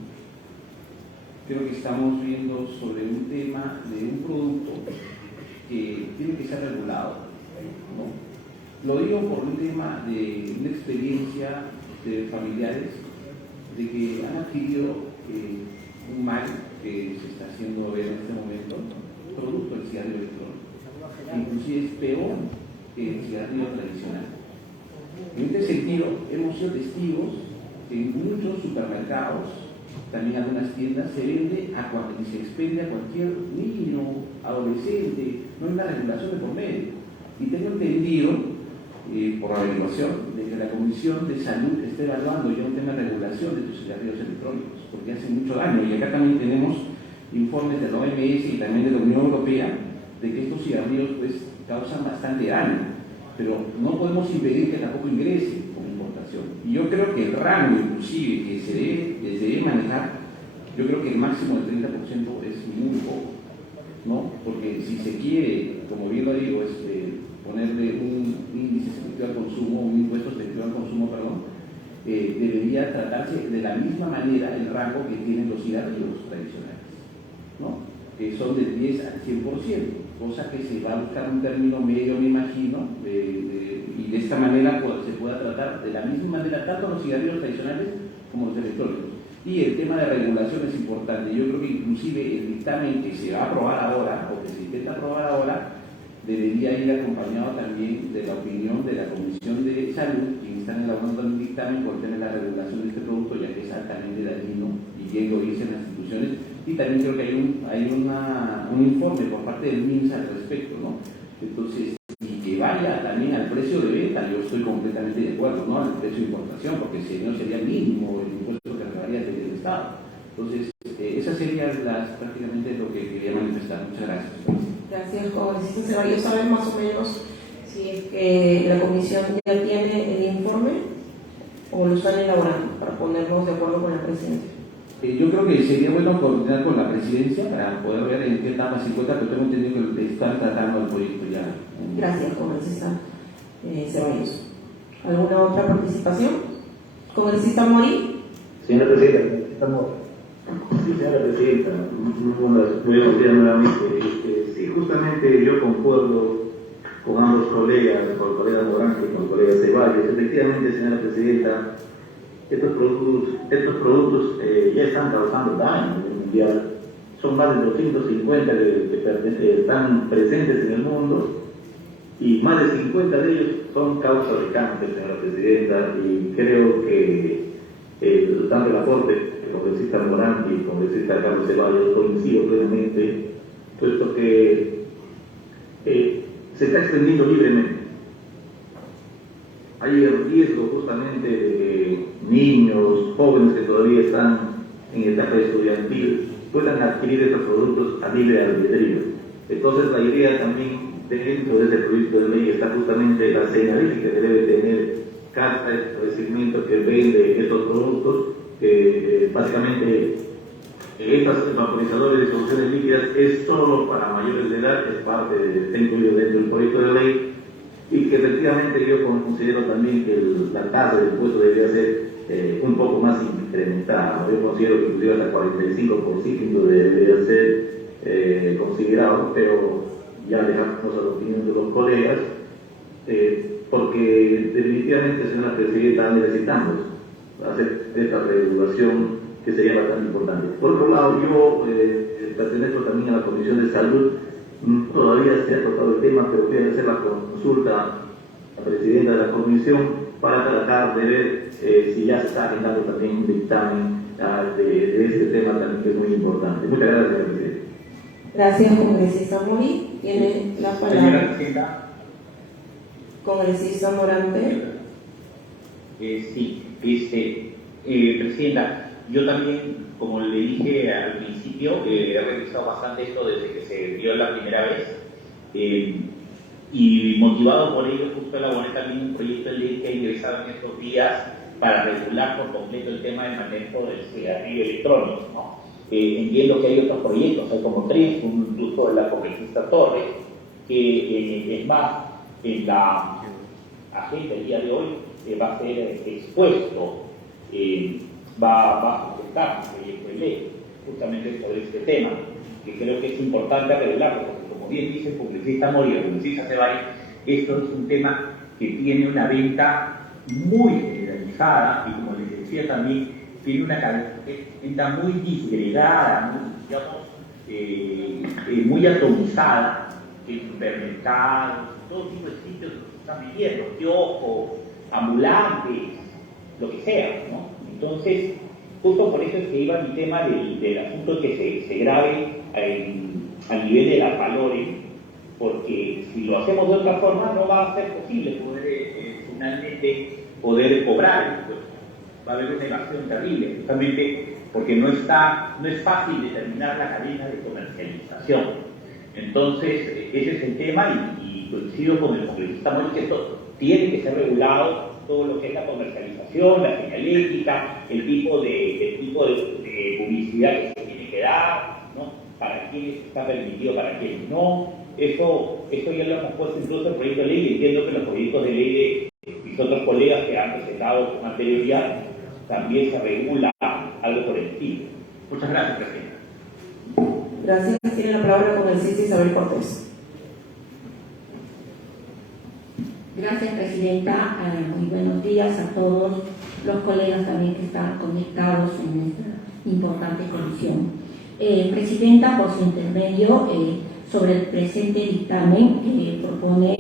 creo que estamos viendo sobre un tema de un producto que tiene que ser regulado, ¿no? Lo digo por un tema de una experiencia de familiares de que han adquirido un mal que se está haciendo ver en este momento, producto del cigarrillo electrónico. Inclusive es peor que el cigarrillo tradicional. En este sentido, hemos sido testigos que en muchos supermercados, también algunas tiendas, se vende y se expende a cualquier niño, adolescente, no hay una regulación de por medio. Y tengo entendido, por la averiguación, de que la Comisión de Salud está evaluando ya un tema de regulación de estos cigarrillos electrónicos, porque hace mucho daño. Y acá también tenemos informes de la OMS y también de la Unión Europea de que estos cigarrillos pues causan bastante daño, pero no podemos impedir que tampoco ingrese como importación. Y yo creo que el rango inclusive que se debe manejar, yo creo que el máximo del 30% es muy poco, ¿no? Porque si se quiere, como bien lo digo, ponerle un índice selectivo al consumo, un impuesto selectivo al consumo, debería tratarse de la misma manera el rango que tienen los cigarrillos tradicionales, ¿no? Que son del 10 al 100%, cosa que se va a buscar un término medio, me imagino, y de esta manera se pueda tratar de la misma manera tanto los cigarrillos tradicionales como los electrónicos. Y el tema de regulación es importante. Yo creo que inclusive el dictamen que se va a aprobar ahora, o que se intenta aprobar ahora, debería ir acompañado también de la opinión de la Comisión de Salud, quienes están elaborando el dictamen por tener la regulación de este producto, ya que es altamente dañino y bien lo dicen las instituciones. Y también creo que hay un informe por parte del MINSA al respecto, ¿no? Entonces, y que vaya también al precio de venta, yo estoy completamente de acuerdo, ¿no? Al precio de importación, porque si no sería mínimo el impuesto que pagaría desde el Estado. Entonces, esas serían prácticamente lo que quería manifestar. Muchas gracias. Gracias, congresista Ceballos. ¿Saben más o menos si es que la comisión ya tiene el informe o lo están elaborando para ponernos de acuerdo con la presidencia? Yo creo que sería bueno coordinar con la presidencia para poder ver en qué etapa se encuentra, pero tengo entendido que están tratando el proyecto ya. Gracias, congresista Ceballos. ¿Alguna otra participación? ¿Congresista Mori? Señora Presidenta, señora Presidenta, buenos días nuevamente. Sí, justamente yo concuerdo con ambos colegas, con el colega Morante y con el colega Ceballos. Efectivamente, señora Presidenta, estos productos ya están causando daño a nivel mundial. Son más de 250 que están presentes en el mundo y más de 50 de ellos son causa de cáncer, señora Presidenta, y creo que tanto el aporte del congresista Morante y el congresista Carlos Ceballos coincido plenamente, puesto que se está extendiendo libremente. Hay el riesgo justamente de que niños, jóvenes que todavía están en etapa estudiantil puedan adquirir estos productos a libre albedrío. Entonces la idea también dentro de ese proyecto de ley está justamente la señalística que debe tener cada establecimiento que vende estos productos, que básicamente estos vaporizadores de soluciones líquidas es solo para mayores de edad, es parte está incluido dentro del proyecto de ley, y que efectivamente yo considero también que la tasa de impuesto debería ser un poco más incrementada. Yo considero que inclusive hasta 45% debería ser considerado, pero ya dejamos a la opinión de los colegas, porque definitivamente, señora Presidenta, necesitamos hacer esta regulación que sería bastante importante. Por otro lado, yo pertenezco también a la Comisión de Salud. Todavía se ha tocado el tema, pero voy a hacer la consulta a la Presidenta de la Comisión para tratar de ver si ya se está agendando también un dictamen de este tema también, que es muy importante. Muchas gracias, señora Presidenta. Gracias, congresista Mori. Tiene la palabra. Señora Presidenta. Congresista Morante. Sí, Presidenta, yo también, como le dije al principio, he revisado bastante esto desde que se vio la primera vez, y motivado por ello justo elaboré también un proyecto de ley que ha ingresado en estos días para regular por completo el tema del manejo del cigarrillo electrónico, ¿no? Entiendo que hay otros proyectos, hay como 3, uno incluso de la congresista Torres, que es más, en la agenda el día de hoy va a ser expuesto, va a presentar un proyecto de ley justamente por este tema, que creo que es importante regularlo, porque como bien dice el congresista Mori, el congresista Ceballos, esto es un tema que tiene una venta muy generalizada y, como les decía también, tiene una venta muy disgregada, muy atomizada en supermercados, todo tipo de sitios que se están vendiendo, kioscos, ambulantes, lo que sea, ¿no? Entonces, justo por eso es que iba mi tema del asunto que se grabe al nivel de las valores, porque si lo hacemos de otra forma no va a ser posible finalmente poder cobrar el impuesto. Va a haber una evasión terrible, justamente porque no es fácil determinar la cadena de comercialización. Entonces, ese es el tema, y coincido con el congresista Mori que esto tiene que ser regulado, todo lo que es la comercialización, la señalética, el tipo de publicidad que se tiene que dar, ¿no? Para quienes está permitido, para quienes no. Eso ya lo hemos puesto incluso en el proyecto de ley, y entiendo que los proyectos de ley de mis otros colegas que han presentado con anterioridad también se regula algo por el estilo. Muchas gracias, Presidenta. Gracias. Tiene la palabra con el congresista Isabel Cortés. Gracias, Presidenta. Muy buenos días a todos los colegas también que están conectados en esta importante comisión. Presidenta, por su intermedio, sobre el presente dictamen que propone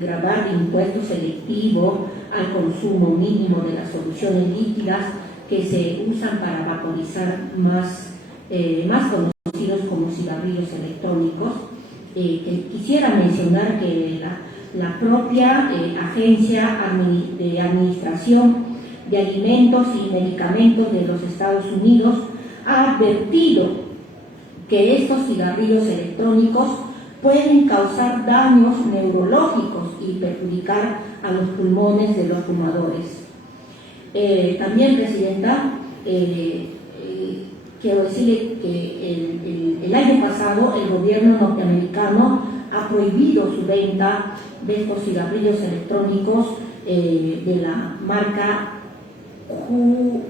gravar de impuesto selectivo al consumo mínimo de las soluciones líquidas que se usan para vaporizar más conocidos como cigarrillos electrónicos. Quisiera mencionar que la propia Agencia de Administración de Alimentos y Medicamentos de los Estados Unidos ha advertido que estos cigarrillos electrónicos pueden causar daños neurológicos y perjudicar a los pulmones de los fumadores. También, Presidenta, quiero decirle que el año pasado el gobierno norteamericano ha prohibido su venta de estos cigarrillos electrónicos de la marca Juul,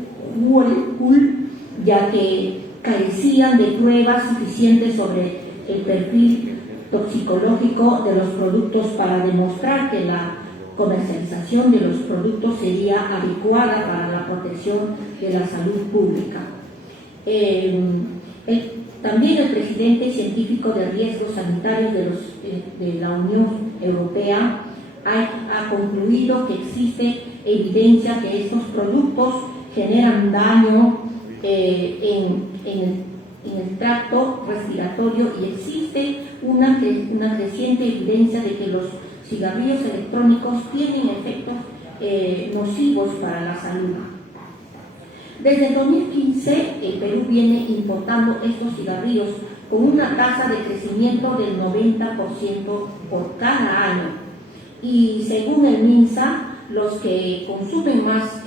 ya que carecían de pruebas suficientes sobre el perfil toxicológico de los productos para demostrar que la comercialización de los productos sería adecuada para la protección de la salud pública. También el presidente científico de riesgos sanitarios de la Unión Europea ha concluido que existe evidencia que estos productos generan daño en el tracto respiratorio y existe una creciente evidencia de que los cigarrillos electrónicos tienen efectos nocivos para la salud. Desde el 2015, el Perú viene importando estos cigarrillos con una tasa de crecimiento del 90% por cada año. Y según el MINSA, los que consumen más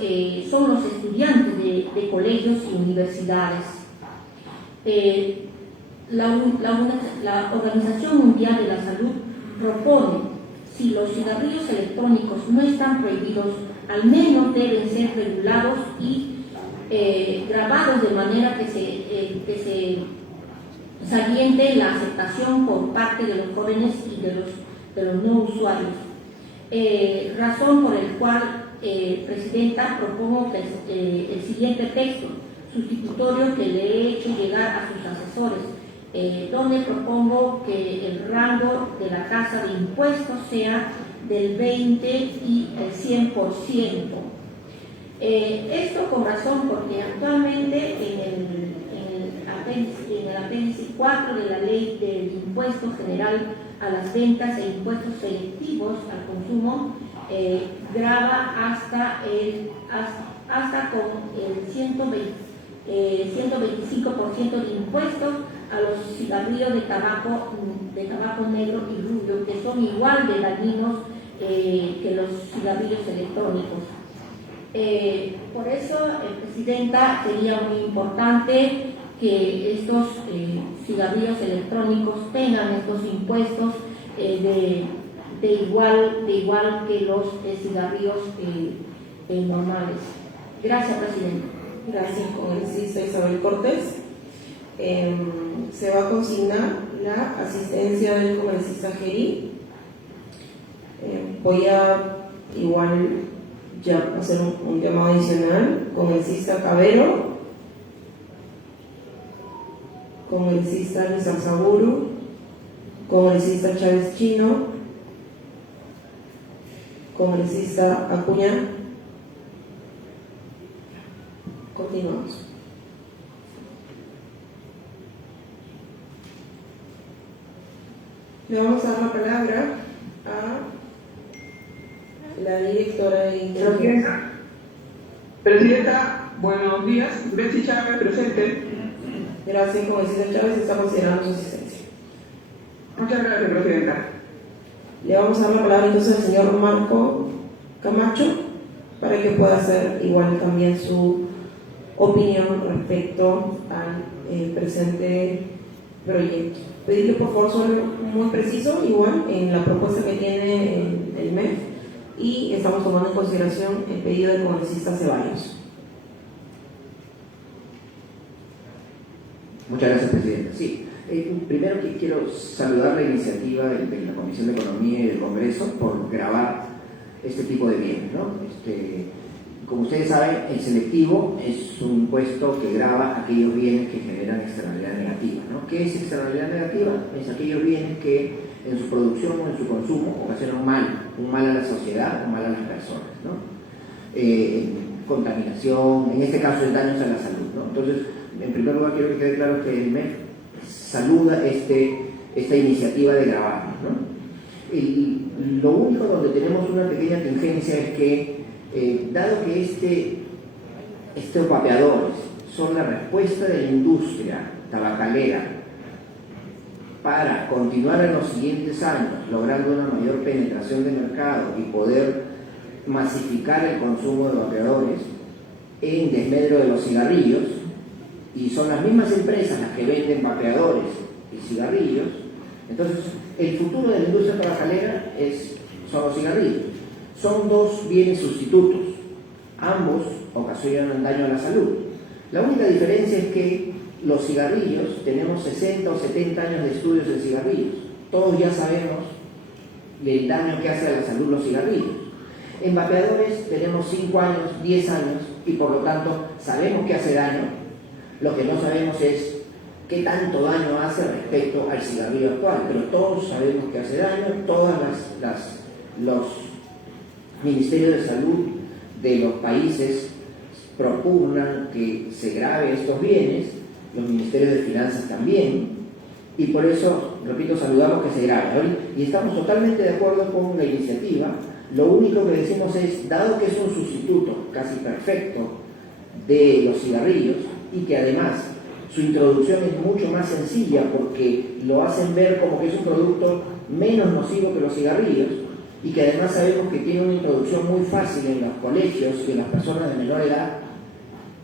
son los estudiantes de colegios y universidades. La Organización Mundial de la Salud propone, si los cigarrillos electrónicos no están prohibidos, al menos deben ser regulados y grabados de manera que se saliente la aceptación por parte de los jóvenes y de los no usuarios. Razón por el cual, Presidenta, propongo que el siguiente texto sustitutorio que le he hecho llegar a sus asesores, donde propongo que el rango de la tasa de impuestos sea del 20 y el 100%. Esto con razón porque actualmente en el apéndice 4 de la Ley del Impuesto General a las Ventas e Impuestos Selectivos al Consumo grava hasta con el 125% de impuestos a los cigarrillos de tabaco negro y rubio, que son igual de dañinos que los cigarrillos electrónicos. Por eso, Presidenta, sería muy importante que estos cigarrillos electrónicos tengan estos impuestos de igual que los cigarrillos normales. Gracias, Presidenta. Gracias, congresista Isabel Cortés. Se va a consignar la asistencia del congresista Gerí. Voy a igual ya hacer un llamado adicional. Congresista Cabero, congresista Lizarzaburu, congresista Chávez Chino, congresista Acuña. Continuamos. Le vamos a dar la palabra a la directora de Inteligencia. Presidenta, buenos días. Betsy Chávez, presente. Gracias, congresista Chávez, está considerando su asistencia. Muchas gracias, Presidenta. Le vamos a dar la palabra entonces al señor Marco Camacho para que pueda hacer igual también su opinión respecto al presente proyecto. Pedirle por favor ser muy preciso, igual en la propuesta que tiene el MEF, y estamos tomando en consideración el pedido del congresista Ceballos. Muchas gracias, Presidenta. Sí, primero que quiero saludar la iniciativa de la Comisión de Economía y del Congreso por grabar este tipo de bienes, ¿no? Como ustedes saben, el selectivo es un impuesto que grava aquellos bienes que generan externalidad negativa, ¿no? ¿Qué es externalidad negativa? Es aquellos bienes que en su producción o en su consumo ocasionan un mal a la sociedad, un mal a las personas, ¿no? Contaminación, en este caso es daños a la salud, ¿no? Entonces, en primer lugar quiero que quede claro que el MEF saluda esta iniciativa de grabarlos, ¿no? Lo único donde tenemos una pequeña tingencia es que dado que estos vapeadores son la respuesta de la industria tabacalera para continuar en los siguientes años logrando una mayor penetración de mercado y poder masificar el consumo de vapeadores en desmedro de los cigarrillos, y son las mismas empresas las que venden vapeadores y cigarrillos, entonces el futuro de la industria tabacalera son los cigarrillos. Son dos bienes sustitutos, ambos ocasionan daño a la salud. La única diferencia es que los cigarrillos, tenemos 60 o 70 años de estudios en cigarrillos, todos ya sabemos del daño que hace a la salud los cigarrillos. En vapeadores tenemos 5 años, 10 años, y por lo tanto sabemos que hace daño. Lo que no sabemos es qué tanto daño hace respecto al cigarrillo actual, pero todos sabemos que hace daño. Todas los Ministerio de Salud de los países propugnan que se grave estos bienes, los ministerios de Finanzas también, y por eso, repito, saludamos que se grave. Y estamos totalmente de acuerdo con la iniciativa. Lo único que decimos es, dado que es un sustituto casi perfecto de los cigarrillos, y que además su introducción es mucho más sencilla porque lo hacen ver como que es un producto menos nocivo que los cigarrillos, y que además sabemos que tiene una introducción muy fácil en los colegios y en las personas de menor edad,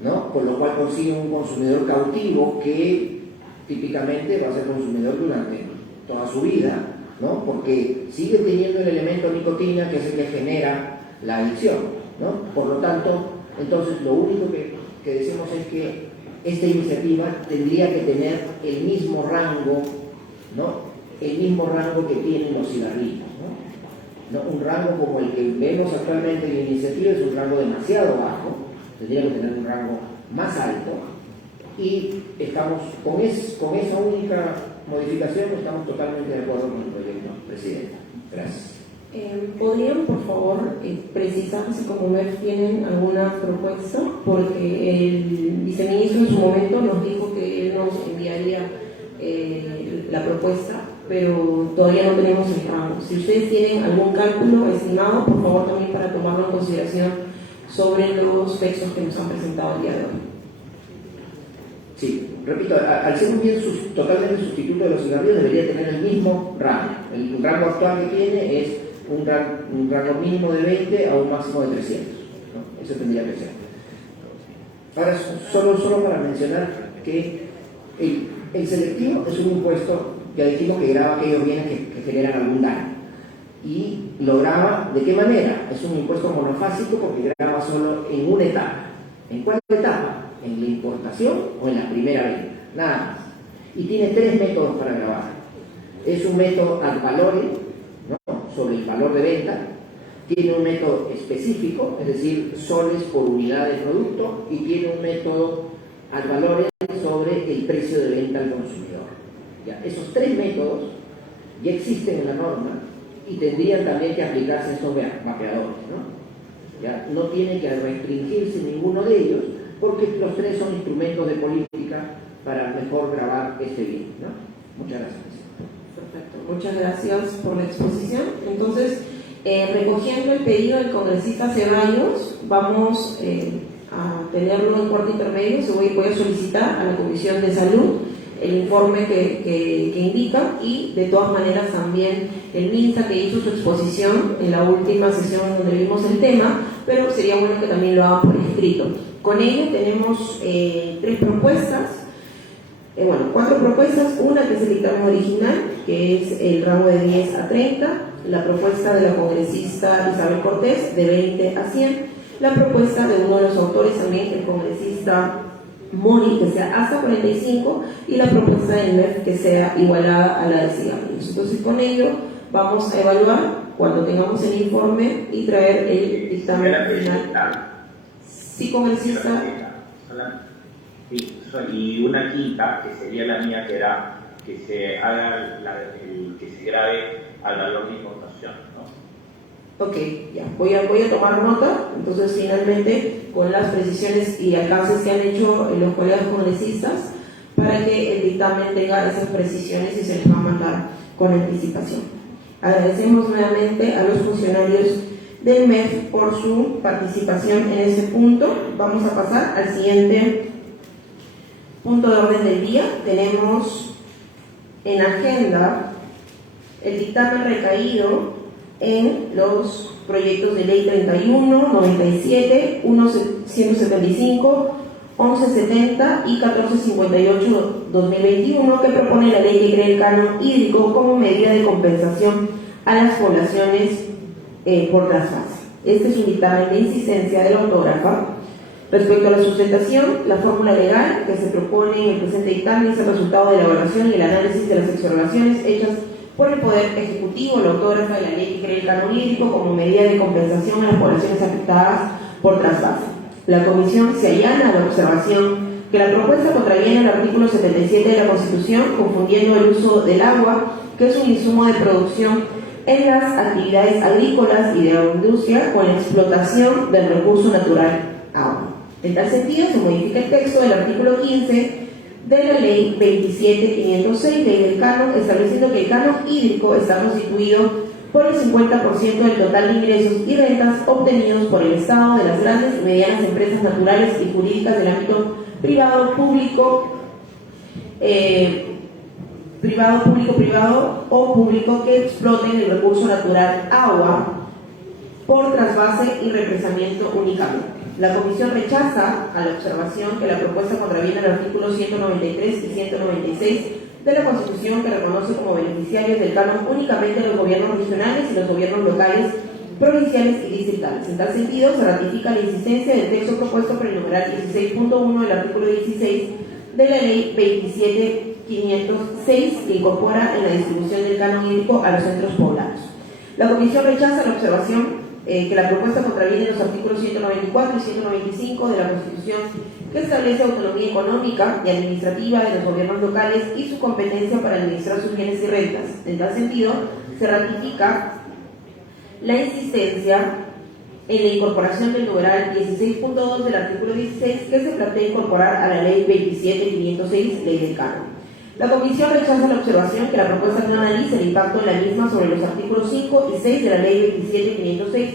¿no? Con lo cual consigue un consumidor cautivo que típicamente va a ser consumidor durante toda su vida, ¿no? Porque sigue teniendo el elemento nicotina, que es el que genera la adicción, ¿no? Por lo tanto, entonces lo único que decimos es que esta iniciativa tendría que tener el mismo rango, ¿no? El mismo rango que tienen los cigarrillos, ¿no? Un rango como el que vemos actualmente en la iniciativa es un rango demasiado bajo, tendría que tener un rango más alto, y estamos con esa única modificación estamos totalmente de acuerdo con el proyecto, Presidenta. Gracias. ¿Podrían, por favor, precisar si como MEF tienen alguna propuesta? Porque el viceministro en su momento nos dijo que él nos enviaría la propuesta, pero todavía no tenemos el rango. Si ustedes tienen algún cálculo estimado, por favor también para tomarlo en consideración sobre los textos que nos han presentado el día de hoy. Sí, repito, al ser un bien totalmente sustituto de los cigarrillos debería tener el mismo rango. El rango actual que tiene es un rango mínimo de 20 a un máximo de 300, ¿no? Eso tendría que ser. Ahora, solo para mencionar que el selectivo es un impuesto, ya dijimos que grava aquellos bienes que generan algún daño. Y lo grava, ¿de qué manera? Es un impuesto monofásico porque grava solo en una etapa. ¿En cuál etapa? ¿En la importación o en la primera venta? Nada más. Y tiene 3 métodos para grabar. Es un método ad valorem, ¿no? Sobre el valor de venta. Tiene un método específico, es decir, soles por unidad de producto, y tiene un método ad valorem sobre el precio de venta al consumidor. ¿Ya? Esos 3 métodos ya existen en la norma y tendrían también que aplicarse a estos mapeadores, ¿no? ¿Ya? No tiene que restringirse ninguno de ellos, porque los 3 son instrumentos de política para mejor gravar este bien, ¿no? Muchas gracias. Perfecto, muchas gracias por la exposición. Entonces, recogiendo el pedido del congresista Ceballos, vamos a tenerlo en cuarto intermedio. Voy a solicitar a la Comisión de Salud el informe que indica, y de todas maneras también el MINSA, que hizo su exposición en la última sesión donde vimos el tema, pero sería bueno que también lo haga por escrito. Con ello tenemos 3 propuestas, 4 propuestas. Una que es el dictamen original, que es el rango de 10 a 30, la propuesta de la congresista Isabel Cortés de 20 a 100, la propuesta de uno de los autores también, el congresista Mori, que sea hasta 45, y la propuesta del MEF que sea igualada a la de cigarrillos. Entonces, con ello vamos a evaluar cuando tengamos el informe y traer el dictamen final. Sí, congresista. Sí, y una quinta, que sería la mía, que era que se haga que se grave al valor de importación, ¿no? Ok, ya, voy a tomar nota. Entonces, finalmente, con las precisiones y alcances que han hecho los colegas congresistas, para que el dictamen tenga esas precisiones y se les va a mandar con anticipación. Agradecemos nuevamente a los funcionarios del MEF por su participación en este punto. Vamos a pasar al siguiente punto de orden del día. Tenemos en agenda el dictamen recaído en los proyectos de ley 31, 97, 175, 1170 y 1458-2021, que propone la ley que crea el canon hídrico como medida de compensación a las poblaciones por trasvase. Este es un dictamen de insistencia de la autógrafa. Respecto a la sustentación, la fórmula legal que se propone en el presente dictamen es el resultado de la evaluación y el análisis de las observaciones hechas por el Poder Ejecutivo, la autógrafa de la ley que crea el canon hídrico como medida de compensación a las poblaciones afectadas por trasvase. La Comisión se allana a la observación que la propuesta contraviene el artículo 77 de la Constitución, confundiendo el uso del agua, que es un insumo de producción en las actividades agrícolas y de la industria con la explotación del recurso natural agua. En tal sentido, se modifica el texto del artículo 15 de la Ley 27.506, Ley del Canon, estableciendo que el canon hídrico está constituido por el 50% del total de ingresos y rentas obtenidos por el Estado de las grandes y medianas empresas naturales y jurídicas del ámbito privado, público, privado o público que exploten el recurso natural agua por trasvase y represamiento únicamente. La Comisión rechaza a la observación que la propuesta contraviene al artículo 193 y 196 de la Constitución, que reconoce como beneficiarios del canon únicamente los gobiernos regionales y los gobiernos locales, provinciales y distritales. En tal sentido, se ratifica la insistencia del texto propuesto por el numeral 16.1 del artículo 16 de la Ley 27.506, que incorpora en la distribución del canon hídrico a los centros poblados. La Comisión rechaza la observación que la propuesta contraviene los artículos 194 y 195 de la Constitución, que establece autonomía económica y administrativa de los gobiernos locales y su competencia para administrar sus bienes y rentas. En tal sentido, se ratifica la insistencia en la incorporación del numeral 16.2 del artículo 16, que se plantea incorporar a la Ley 27.506, Ley del Canon. La Comisión rechaza la observación que la propuesta no analiza el impacto en la misma sobre los artículos 5 y 6 de la Ley 27.506,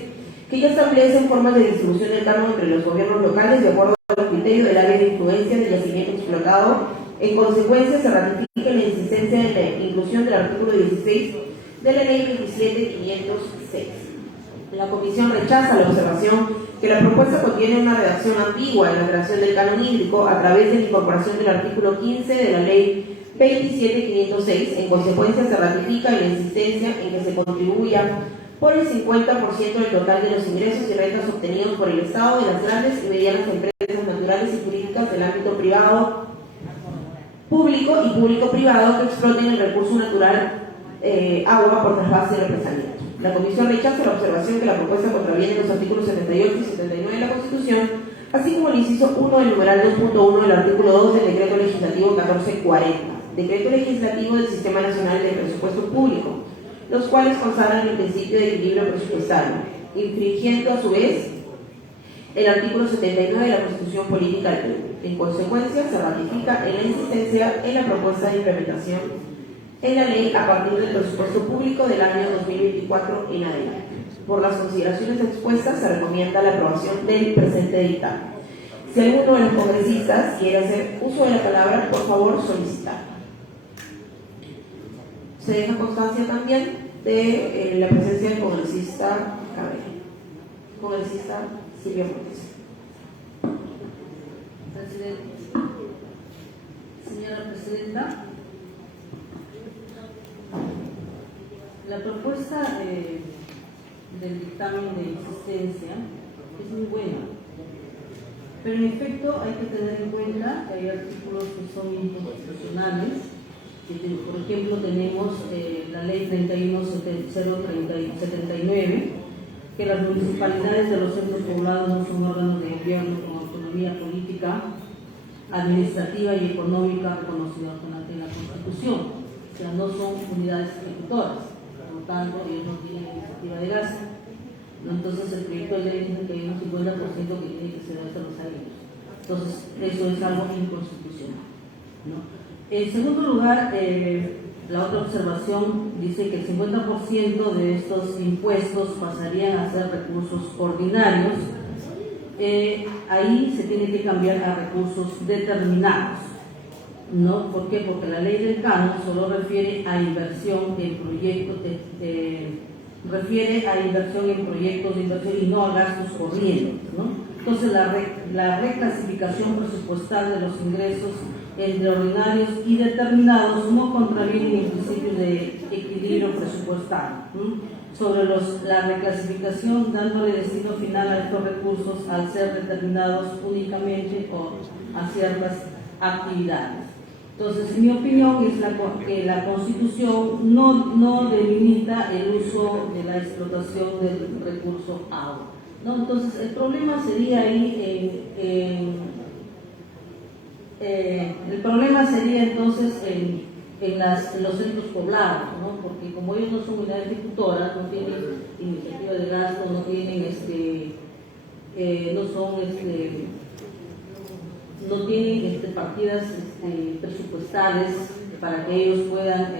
que ya establecen formas de distribución del canon entre los gobiernos locales de acuerdo al criterio del área de influencia del yacimiento explotado. En consecuencia, se ratifica la insistencia en la inclusión del artículo 16 de la Ley 27.506. La Comisión rechaza la observación que la propuesta contiene una redacción ambigua en la creación del canon hídrico a través de la incorporación del artículo 15 de la Ley 27.506. En consecuencia, se ratifica la insistencia en que se contribuya por el 50% del total de los ingresos y rentas obtenidos por el Estado de las grandes y medianas empresas naturales y jurídicas del ámbito privado, público y público-privado que exploten el recurso natural agua por trasvase y represamiento. La Comisión rechaza la observación que la propuesta contraviene los artículos 78 y 79 de la Constitución, así como el inciso 1 del numeral 2.1 del artículo 2 del Decreto Legislativo 1440, Decreto Legislativo del Sistema Nacional de Presupuesto Público, los cuales consagran el principio de equilibrio presupuestario, infringiendo a su vez el artículo 79 de la Constitución Política del Perú. En consecuencia, se ratifica en la insistencia en la propuesta de implementación en la ley a partir del presupuesto público del año 2024 en adelante. Por las consideraciones expuestas, se recomienda la aprobación del presente dictamen. Si alguno de los congresistas quiere hacer uso de la palabra, por favor, solicitar. Se deja constancia también de la presencia del congresista Cabello. Congresista Silvia Montes. Señora Presidenta, la propuesta del dictamen de insistencia es muy buena, pero en efecto hay que tener en cuenta que hay artículos que son inconstitucionales. Por ejemplo, tenemos la ley 31.079, que las municipalidades de los centros poblados no son órganos de gobierno con autonomía política, administrativa y económica reconocidas ante la Constitución, o sea, no son unidades ejecutoras, por lo tanto, ellos no tienen iniciativa de gasto. Entonces, el proyecto de ley dice que hay un 50% que tiene que ser de los alimentos. Entonces, eso es algo inconstitucional, ¿no? En segundo lugar, la otra observación dice que el 50% de estos impuestos pasarían a ser recursos ordinarios. Ahí se tiene que cambiar a recursos determinados, ¿no? ¿Por qué? Porque la ley del canon solo refiere a inversión en proyectos de inversión y no a gastos corrientes, ¿no? Entonces, la reclasificación presupuestal de los ingresos entre ordinarios y determinados no contravienen el principio de equilibrio presupuestario. Sobre la reclasificación, dándole destino final a estos recursos al ser determinados únicamente o a ciertas actividades. Entonces, mi opinión es que la Constitución no delimita el uso de la explotación del recurso agua, ¿no? Entonces, el problema sería ahí en los centros poblados, ¿no? Porque como ellos no son unidades ejecutoras, no tienen iniciativa de gasto, no tienen no tienen partidas presupuestales para que ellos puedan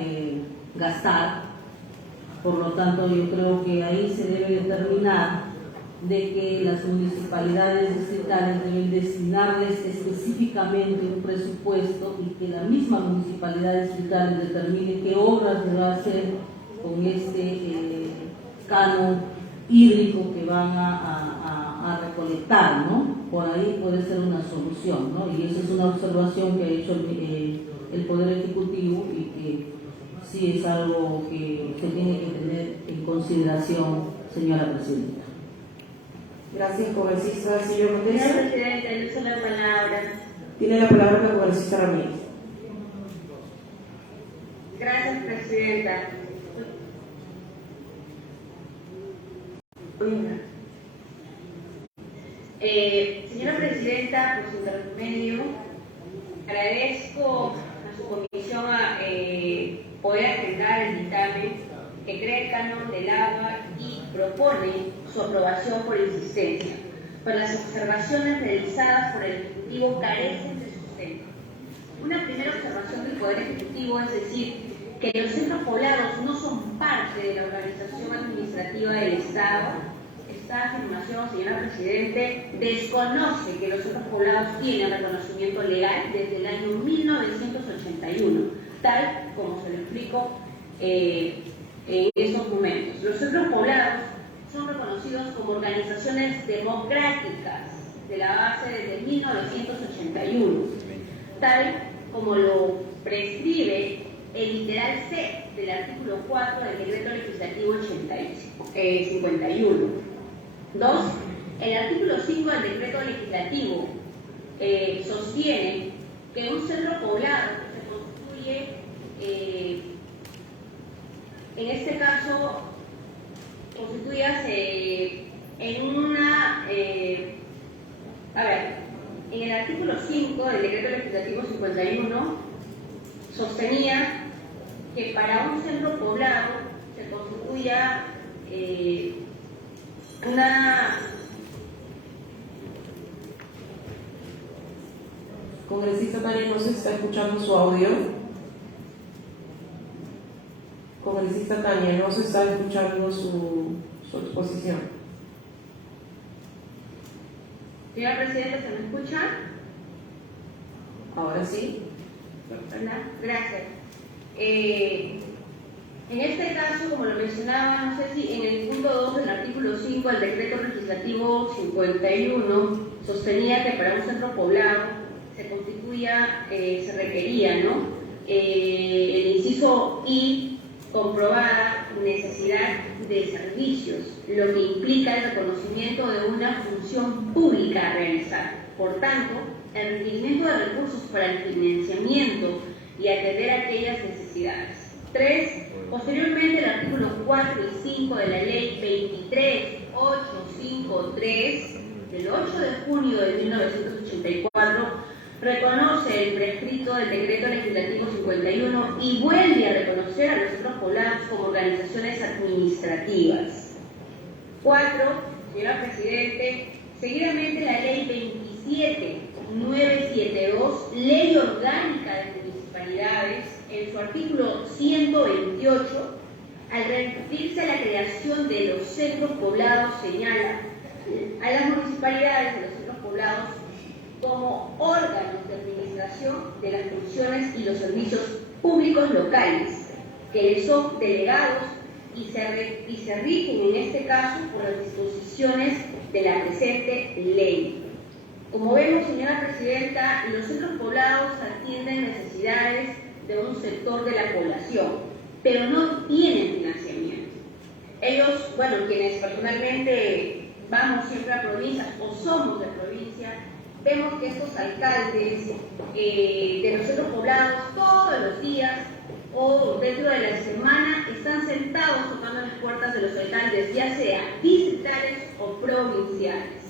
gastar. Por lo tanto, yo creo que ahí se debe determinar de que las municipalidades distritales deben destinarles específicamente un presupuesto y que la misma municipalidad distrital determine qué obras se va a hacer con canon hídrico que van a recolectar, ¿no? Por ahí puede ser una solución, ¿no? Y esa es una observación que ha hecho el Poder Ejecutivo y que sí es algo que se tiene que tener en consideración, señora Presidenta. Gracias, congresista. Señor Mendoza. Señora Presidenta, le uso la palabra. Tiene la palabra la congresista Ramírez. Gracias, Presidenta. Señora Presidenta, por su intermedio, agradezco a su comisión poder agendar el dictamen que crea el canon del agua y propone su aprobación por insistencia, pues las observaciones realizadas por el Ejecutivo carecen de sustento. Una primera observación del Poder Ejecutivo es decir que los centros poblados no son parte de la organización administrativa del Estado. Esta afirmación, señora Presidente, desconoce que los centros poblados tienen reconocimiento legal desde el año 1981, tal como se lo explico en estos momentos. Los centros poblados son reconocidos como organizaciones democráticas de la base desde 1981, tal como lo prescribe el literal C del artículo 4 del Decreto Legislativo 51. 2. El artículo 5 del Decreto Legislativo sostiene que un centro poblado se constituye, en este caso, constituyase en una... en el artículo 5 del Decreto Legislativo 51 sostenía que para un centro poblado se constituya una... Congresista Tania, no se está escuchando su audio. Congresista Tania, no se está escuchando su exposición. Señora Presidenta, ¿se me escucha? Ahora sí. Gracias. En este caso, como lo mencionaba, no sé si en el punto 2 del artículo 5 del Decreto Legislativo 51 sostenía que para un centro poblado se constituya, se requería, ¿no? El inciso I, comprobada necesidad de servicios, lo que implica el reconocimiento de una función pública a realizar. Por tanto, el requerimiento de recursos para el financiamiento y atender a aquellas necesidades. 3. Posteriormente, el artículo 4 y 5 de la Ley 23853 del 8 de junio de 1984 reconoce el prescrito del Decreto Legislativo 51 y vuelve a reconocer a los centros poblados como organizaciones administrativas. 4. Señora Presidente, seguidamente la Ley 27972, Ley Orgánica de Municipalidades, en su artículo 128, al referirse a la creación de los centros poblados, señala a las municipalidades de los centros poblados como órganos de administración de las funciones y los servicios públicos locales, que les son delegados y se rigen en este caso por las disposiciones de la presente ley. Como vemos, señora Presidenta, los centros poblados atienden necesidades de un sector de la población, pero no tienen financiamiento. Ellos, bueno, quienes personalmente vamos siempre a provincias o somos de provincia, vemos que estos alcaldes de los centros poblados todos los días o dentro de la semana están sentados tocando las puertas de los alcaldes, ya sea distritales o provinciales.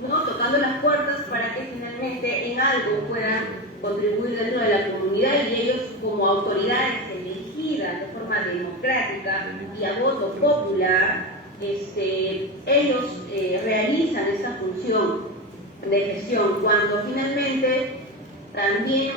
¿no? Tocando las puertas para que finalmente en algo puedan contribuir dentro de la comunidad, y ellos como autoridades elegidas de forma democrática y a voto popular, ellos realizan esta función de gestión, cuando finalmente también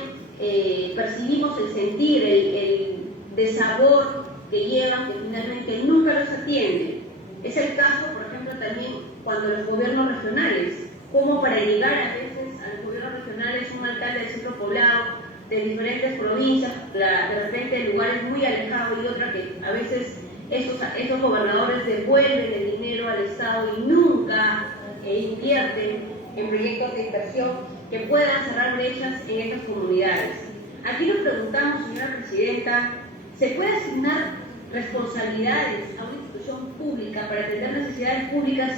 percibimos el sentir, el desabor que llevan, que finalmente nunca los atienden. Es el caso, por ejemplo, también cuando los gobiernos regionales, como para llegar a veces a los gobiernos regionales, un alcalde del centro poblado, de diferentes provincias, de repente lugares muy alejados, y otra que a veces esos gobernadores devuelven el dinero al Estado y nunca invierten en proyectos de inversión que puedan cerrar brechas en estas comunidades. Aquí nos preguntamos, señora Presidenta, ¿se puede asignar responsabilidades a una institución pública para atender necesidades públicas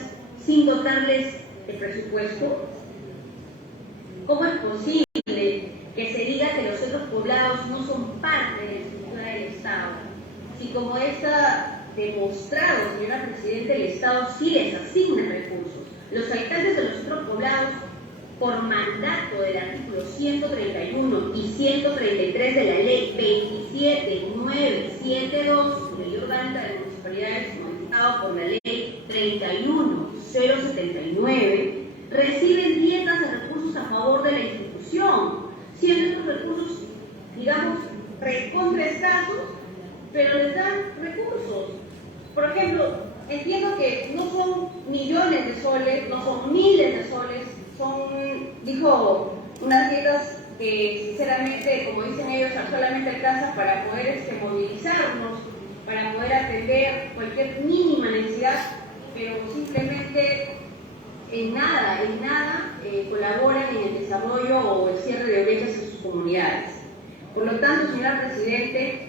sin dotarles de presupuesto? ¿Cómo es posible que se diga que los centros poblados no son parte de la estructura del Estado? Si como está demostrado, señora Presidenta, el Estado sí les asigna recursos. Los habitantes de los centros poblados, por mandato del artículo 131 y 133 de la ley 27972, Ley Orgánica de Municipalidades, modificado por la ley 31079, reciben dietas de recursos a favor de la institución, siendo estos recursos, digamos, recontra escasos, pero les dan recursos. Por ejemplo, entiendo que no son millones de soles, no son miles de soles, son, dijo, unas dietas que sinceramente, como dicen ellos, solamente alcanzan para poder movilizarnos, para poder atender cualquier mínima necesidad, pero simplemente en nada colaboran en el desarrollo o el cierre de brechas en sus comunidades. Por lo tanto, señora Presidente,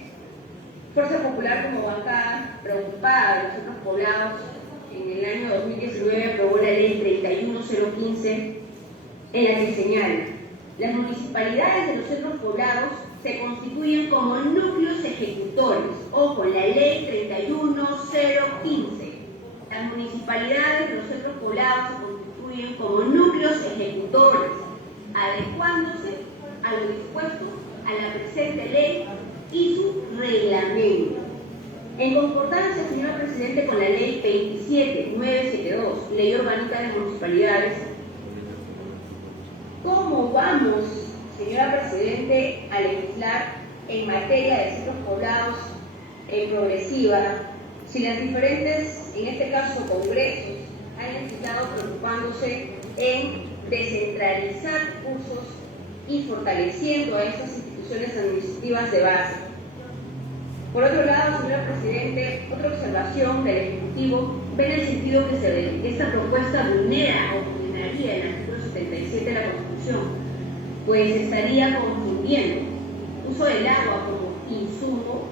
Fuerza Popular como bancada, preocupada de los centros poblados, en el año 2019 aprobó la ley 31015, en la que señala: las municipalidades de los centros poblados se constituyen como núcleos ejecutores. Ojo, la ley 31015. Las municipalidades de los centros poblados se constituyen como núcleos ejecutores, adecuándose a lo dispuesto a la presente ley y su reglamento. En concordancia, señora Presidente, con la ley 27972, Ley Orgánica de Municipalidades, ¿cómo vamos, señora Presidente, a legislar en materia de centros poblados progresiva si las diferentes, en este caso, congresos han legislado preocupándose en descentralizar recursos y fortaleciendo a estas instituciones administrativas de base? Por otro lado, señor Presidente, otra observación del Ejecutivo ve en el sentido que esta propuesta vulnera o vulneraría el artículo 77 de la Constitución, pues estaría confundiendo uso del agua como insumo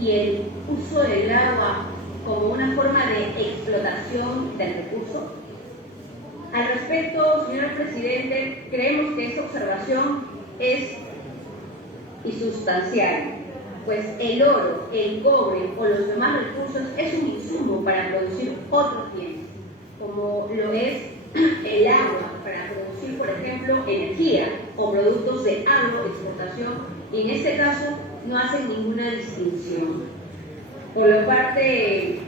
y el uso del agua como una forma de explotación del recurso. Al respecto, señor Presidente, creemos que esta observación es insustancial, pues el oro, el cobre o los demás recursos es un insumo para producir otros bienes, como lo es el agua para producir, por ejemplo, energía o productos de agroexportación, y en este caso no hacen ninguna distinción. Por la parte,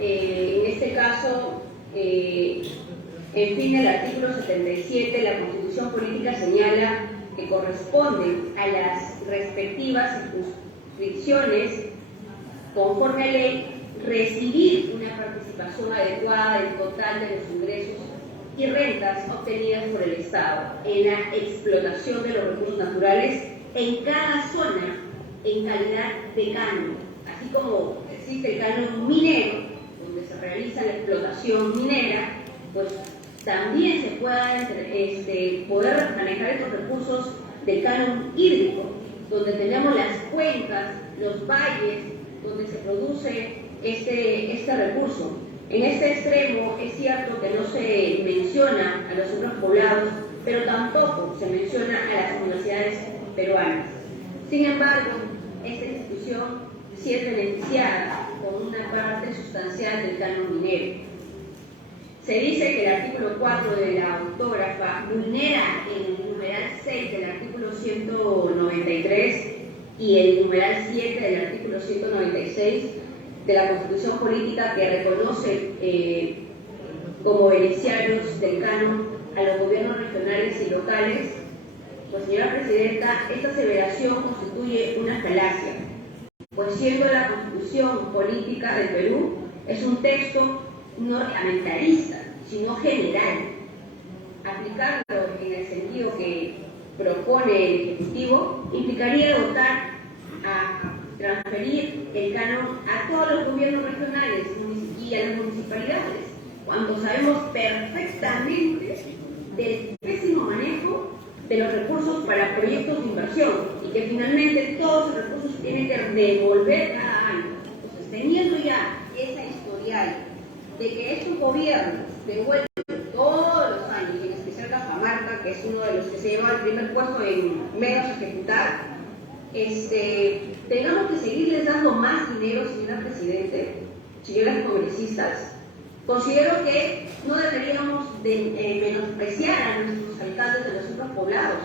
en este caso, en fin, el artículo 77 de la Constitución Política señala que corresponde a las respectivas circunscripciones, conforme a ley, recibir una participación adecuada del total de los ingresos y rentas obtenidas por el Estado en la explotación de los recursos naturales en cada zona en calidad de canon, así como existe el canon minero, donde se realiza la explotación minera, pues también se pueda poder manejar estos recursos del canon hídrico, donde tenemos las cuencas, los valles, donde se produce este recurso. En este extremo es cierto que no se menciona a los centros poblados, pero tampoco se menciona a las universidades peruanas. Sin embargo, esta institución sí es beneficiada con una parte sustancial del canon minero. Se dice que el artículo 4 de la autógrafa vulnera el numeral 6 del artículo 193 y el numeral 7 del artículo 196 de la Constitución Política, que reconoce como beneficiarios del canon a los gobiernos regionales y locales. Pues, señora Presidenta, esta aseveración constituye una falacia, pues siendo la Constitución Política del Perú es un texto no reglamentarista, sino general. Aplicarlo en el sentido que propone el Ejecutivo implicaría dotar a transferir el canon a todos los gobiernos regionales y a las municipalidades, cuando sabemos perfectamente del pésimo manejo de los recursos para proyectos de inversión y que finalmente todos los recursos tienen que devolver cada año. Entonces, teniendo ya esa historial de que estos gobiernos devuelven todos los años, en especial Cajamarca, que es uno de los que se lleva el primer puesto en medios a ejecutar, tengamos que seguirles dando más dinero, señora Presidente, señoras congresistas. Considero que no deberíamos de menospreciar a nuestros alcaldes de los centros poblados.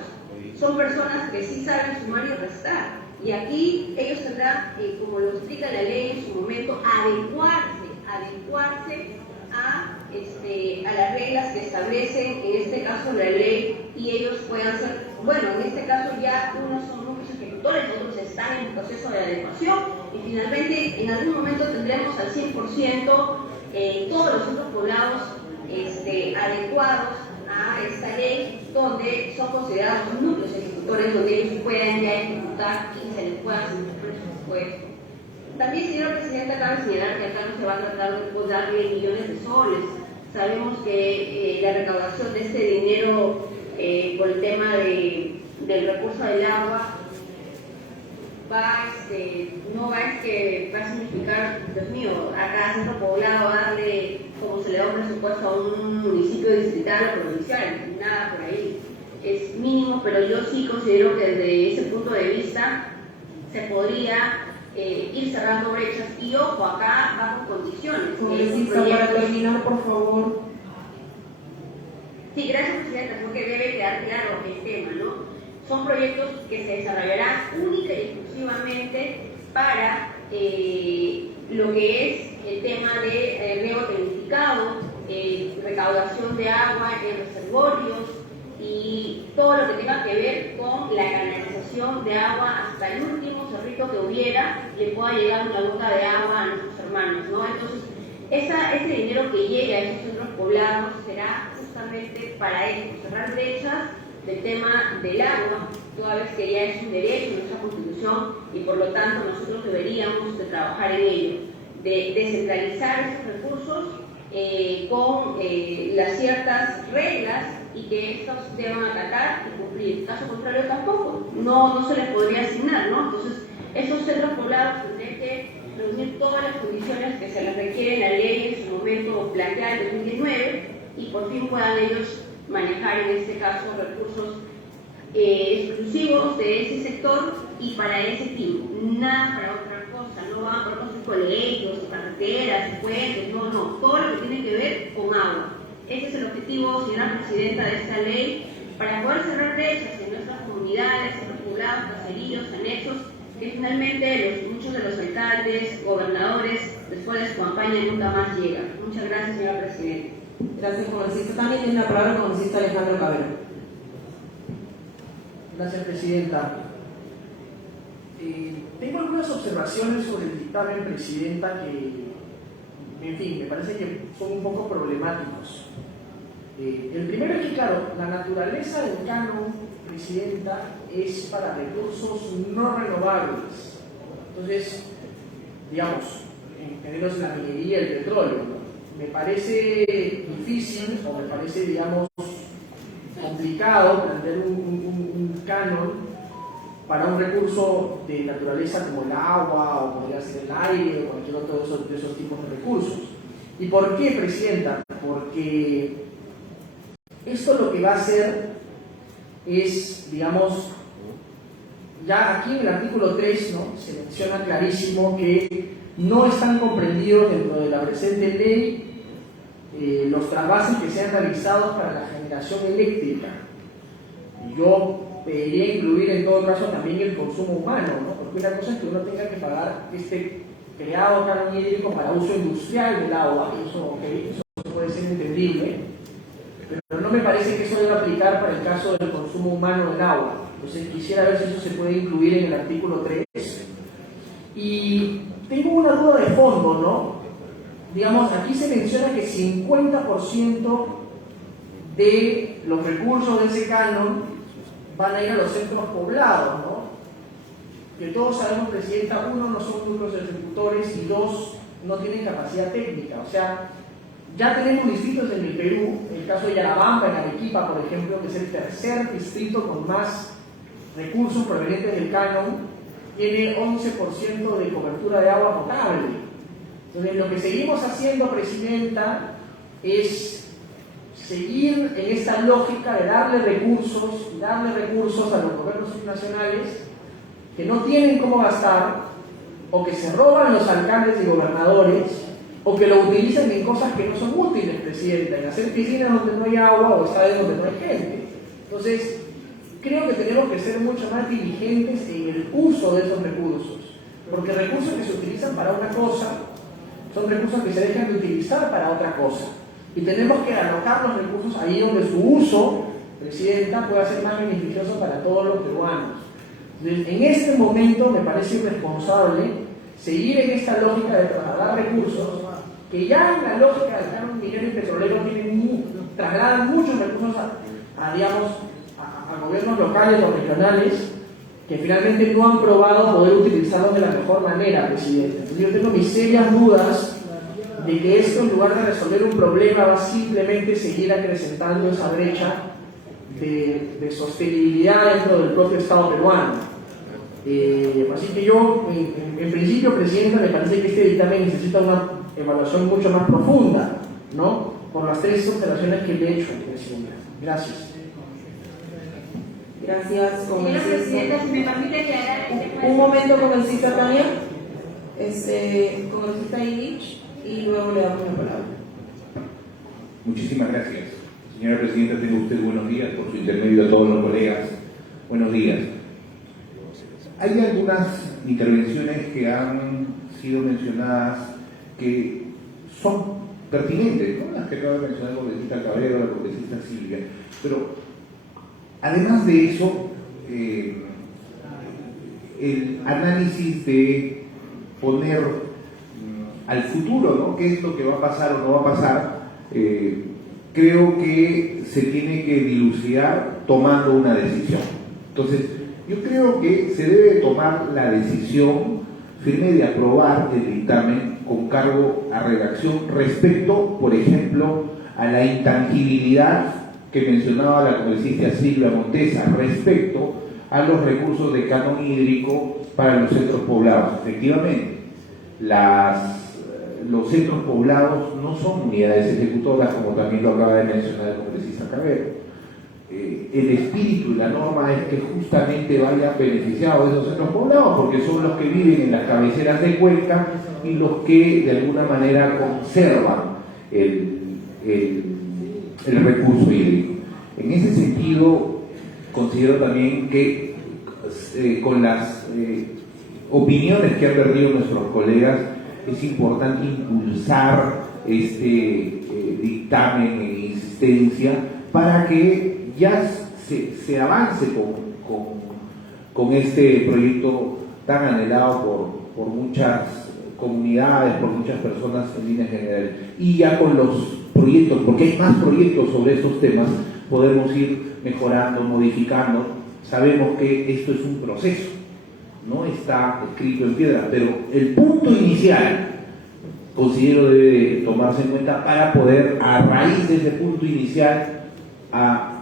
Son personas que sí saben sumar y restar. Y aquí ellos tendrán, como lo explica la ley en su momento, adecuarse a las reglas que establecen, en este caso la ley, y ellos puedan ser, bueno, en este caso ya unos son núcleos ejecutores, otros están en proceso de adecuación, y finalmente en algún momento tendremos al 100% todos los centros poblados adecuados a esta ley, donde son considerados núcleos ejecutores, donde ellos puedan ya ejecutar y se les pueda hacer un presupuesto. También, señora Presidenta, cabe señalar que acá no se va a tratar de darle millones de soles. Sabemos que la recaudación de este dinero por el tema del recurso del agua no va a significar, Dios mío, a cada centro poblado darle, como se le da un presupuesto a un municipio distrital o provincial, nada por ahí. Es mínimo, pero yo sí considero que desde ese punto de vista se podría ir cerrando brechas, y ojo, acá bajo condiciones. Para terminar, por favor. Sí, gracias, Presidenta, porque debe quedar claro el tema, ¿no? Son proyectos que se desarrollarán única y exclusivamente para lo que es el tema de riego tecnificado, recaudación de agua en reservorios y todo lo que tenga que ver con la canalización de agua hasta el último cerrito que hubiera, le pueda llegar una gota de agua a nuestros hermanos, ¿no? Entonces, ese dinero que llegue a esos centros poblados será justamente para eso, cerrar brechas del tema del agua, toda vez que ya es un derecho en nuestra Constitución y por lo tanto nosotros deberíamos de trabajar en ello, de descentralizar esos recursos con las ciertas reglas y que estos se deban acatar y cumplir. Caso contrario tampoco, no se les podría asignar, ¿no? Entonces, esos centros poblados tendrían que reunir todas las condiciones que se les requiere en la ley en su momento planteada en 2019 y por fin puedan ellos manejar en este caso recursos exclusivos de ese sector y para ese fin, nada para otra cosa, no van por construir colegios, carreteras, puentes, no, todo lo que tiene que ver con agua. Ese es el objetivo, señora Presidenta, de esta ley, para poder cerrar brechas en nuestras comunidades, en los poblados, caseríos, anexos, que finalmente muchos de los alcaldes, gobernadores, después de su campaña nunca más llegan. Muchas gracias, señora Presidenta. Gracias, congresista. También tiene la palabra el congresista Alejandro Cabero. Gracias, Presidenta. Tengo algunas observaciones sobre el dictamen, Presidenta, que, en fin, me parece que son un poco problemáticos. El primero es que, claro, la naturaleza del canon, Presidenta, es para recursos no renovables. Entonces, digamos, en términos de la minería y el petróleo, ¿no? Me parece difícil o me parece, digamos, complicado plantear un canon para un recurso de naturaleza como el agua o podría ser el aire o cualquier otro de esos tipos de recursos. ¿Y por qué, Presidenta? Porque esto lo que va a hacer es, digamos, ya aquí en el artículo 3, ¿no?, se menciona clarísimo que no están comprendidos dentro de la presente ley los trasvases que sean realizados para la generación eléctrica. Y yo pediría incluir en todo caso también el consumo humano, ¿no? Porque una cosa es que uno tenga que pagar este creado canon hídrico para uso industrial del agua, y eso puede ser entendible, pero no me parece que eso deba aplicar para el caso del consumo humano del agua. Entonces quisiera ver si eso se puede incluir en el artículo 3. Y tengo una duda de fondo, ¿no? Digamos, aquí se menciona que 50% de los recursos de ese canon van a ir a los centros poblados, ¿no? Que todos sabemos, Presidenta, uno, no son núcleos ejecutores y dos, no tienen capacidad técnica. O sea, ya tenemos distritos en el Perú, el caso de Yarabamba, en Arequipa, por ejemplo, que es el tercer distrito con más recursos provenientes del canon, tiene 11% de cobertura de agua potable. Entonces, lo que seguimos haciendo, Presidenta, es seguir en esta lógica de darle recursos a los gobiernos nacionales que no tienen cómo gastar, o que se roban los alcaldes y gobernadores, o que lo utilizan en cosas que no son útiles, Presidenta, en hacer piscinas donde no hay agua o estadios donde no hay gente. Entonces, creo que tenemos que ser mucho más diligentes en el uso de esos recursos, porque recursos que se utilizan para una cosa son recursos que se dejan de utilizar para otra cosa. Y tenemos que alocar los recursos ahí donde su uso, Presidenta, pueda ser más beneficioso para todos los peruanos. Entonces, en este momento me parece irresponsable seguir en esta lógica de trasladar recursos, que ya en la lógica del canon minero y petrolero trasladan muchos recursos a gobiernos locales o regionales, que finalmente no han probado poder utilizarlos de la mejor manera, Presidente. Entonces, yo tengo mis serias dudas de que esto, en lugar de resolver un problema, va simplemente seguir acrecentando esa brecha de sostenibilidad dentro del propio Estado peruano. Así que yo, en principio, Presidenta, me parece que este dictamen necesita una evaluación mucho más profunda, ¿no? Por las tres observaciones que le he hecho, Presidenta. Gracias. Gracias, Señora Presidenta, si me permite aclarar el tema. Un momento, congresista Tania, congresista Illich, y luego le damos la palabra. Muchísimas gracias. Señora Presidenta, tenga usted buenos días, por su intermedio a todos los colegas. Buenos días. Hay algunas intervenciones que han sido mencionadas que son pertinentes, ¿no? Las que acaba de mencionar la congresista Cabero, la congresista Silvia, pero además de eso, el análisis de poner al futuro, ¿no? ¿Qué es lo que va a pasar o no va a pasar? Creo que se tiene que dilucidar tomando una decisión. Entonces, yo creo que se debe tomar la decisión firme de aprobar el dictamen con cargo a redacción respecto, por ejemplo, a la intangibilidad que mencionaba la congresista Silvia Montesa respecto a los recursos de canon hídrico para los centros poblados. Efectivamente, los centros poblados no son unidades ejecutoras, como también lo acaba de mencionar el congresista Cabero. El espíritu y la norma es que justamente vayan beneficiados de esos centros poblados, porque son los que viven en las cabeceras de cuenca y los que de alguna manera conservan el recurso hídrico. En ese sentido, considero también que con las opiniones que han perdido nuestros colegas, es importante impulsar este dictamen en insistencia para que ya se avance con este proyecto tan anhelado por muchas comunidades, por muchas personas en líneas generales. Y ya con los proyectos, porque hay más proyectos sobre estos temas, podemos ir mejorando, modificando. Sabemos que esto es un proceso, no está escrito en piedra, pero el punto inicial considero debe tomarse en cuenta para poder, a raíz de ese punto inicial,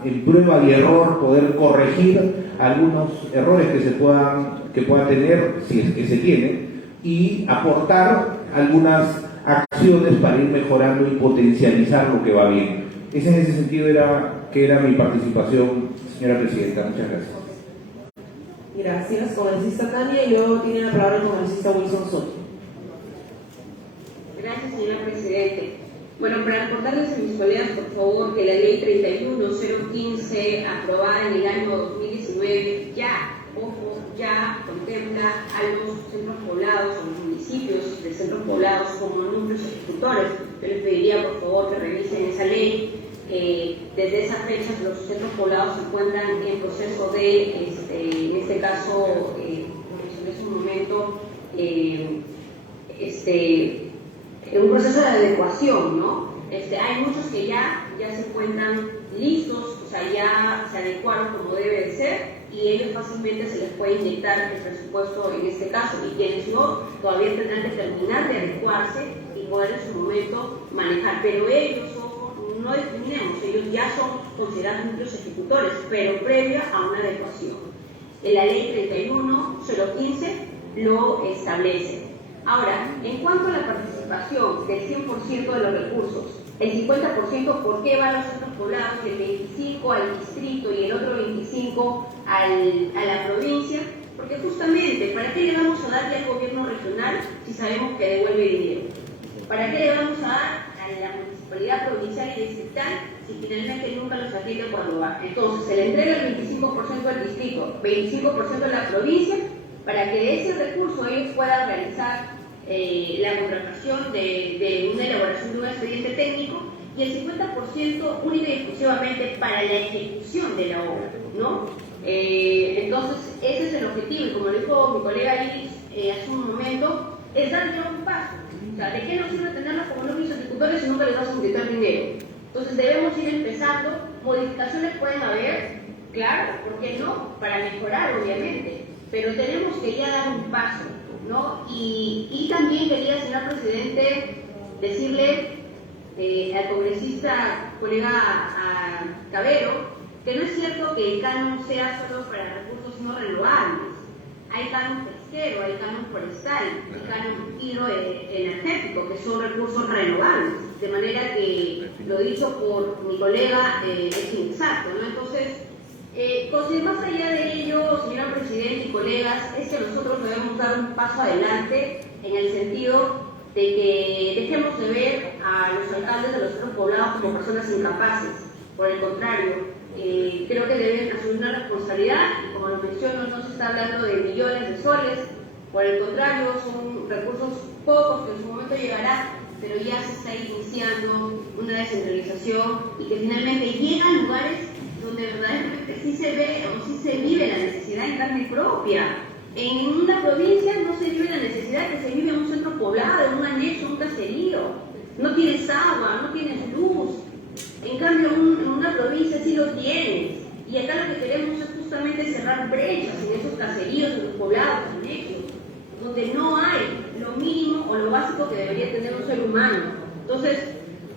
en prueba y error, poder corregir algunos errores que pueda tener, si es que se tiene, y aportar algunas acciones para ir mejorando y potencializar lo que va bien. En ese sentido era mi participación, señora Presidenta. Muchas gracias. Gracias, congresista Tania, y luego tiene la palabra el congresista Wilson Soto. Gracias, señor presidente. Bueno, para recordarles a mis colegas, por favor, que la ley 31015, aprobada en el año 2019, ya contempla a los centros poblados, o los municipios de centros poblados como núcleos ejecutores. Yo les pediría, por favor, que revisen esa ley. Desde esa fecha los centros poblados se encuentran en proceso de, en este caso, como mencioné hace un momento, en un proceso de adecuación, ¿no? Hay muchos que ya se encuentran listos, o sea, ya se adecuaron como debe de ser, y ellos fácilmente se les puede inyectar el presupuesto en este caso, y quienes no, todavía tendrán que terminar de adecuarse y poder en su momento manejar. Pero ellos, no discriminemos, ellos ya son considerados núcleos ejecutores, pero previa a una adecuación. La ley 31015 lo establece. Ahora, en cuanto a la participación del 100% de los recursos, el 50%, ¿por qué va a los centros poblados? El 25% al distrito y el otro 25% a la provincia. Porque justamente, ¿para qué le vamos a dar al gobierno regional si sabemos que devuelve dinero? ¿Para qué le vamos a dar a la municipalidad provincial y distrital si finalmente nunca los atiende cuando va? Entonces, se le entrega el 25% al distrito, 25% a la provincia, para que de ese recurso ellos puedan realizar la contratación de una elaboración de un expediente técnico, y el 50% única y exclusivamente para la ejecución de la obra, ¿no? Entonces, ese es el objetivo, y como lo dijo mi colega Iris hace un momento, es darle un paso. O sea, ¿de qué nos sirve tenerlos como núcleos ejecutores si nunca les vamos a quitar dinero? Entonces, debemos ir empezando. Modificaciones pueden haber, claro, ¿por qué no? Para mejorar, obviamente, pero tenemos que ya dar un paso, ¿no? Y también quería, señor presidente, decirle al congresista, colega Cabero, que no es cierto que el canon sea solo para recursos no renovables. Hay canon pesquero, hay canon forestal, hay canon hidroenergético, que son recursos renovables. De manera que lo dicho por mi colega es inexacto, ¿no? Entonces, más allá de ello, señora Presidenta y colegas, es que nosotros debemos dar un paso adelante en el sentido de que dejemos de ver a los alcaldes de los centros poblados como personas incapaces. Por el contrario, creo que deben asumir una responsabilidad, y como lo menciono, no se está hablando de millones de soles, por el contrario, son recursos pocos que en su momento llegará, pero ya se está iniciando una descentralización y que finalmente llega a lugares donde verdaderamente sí se ve o sí se vive la necesidad en carne propia. En una provincia no se vive la necesidad que se vive en un centro poblado, en un anexo, en un caserío. No tienes agua, no tienes luz. En cambio, en una provincia sí lo tienes. Y acá lo que queremos es justamente cerrar brechas en esos caseríos, en los poblados, anexos, donde no hay lo mínimo o lo básico que debería tener un ser humano. Entonces,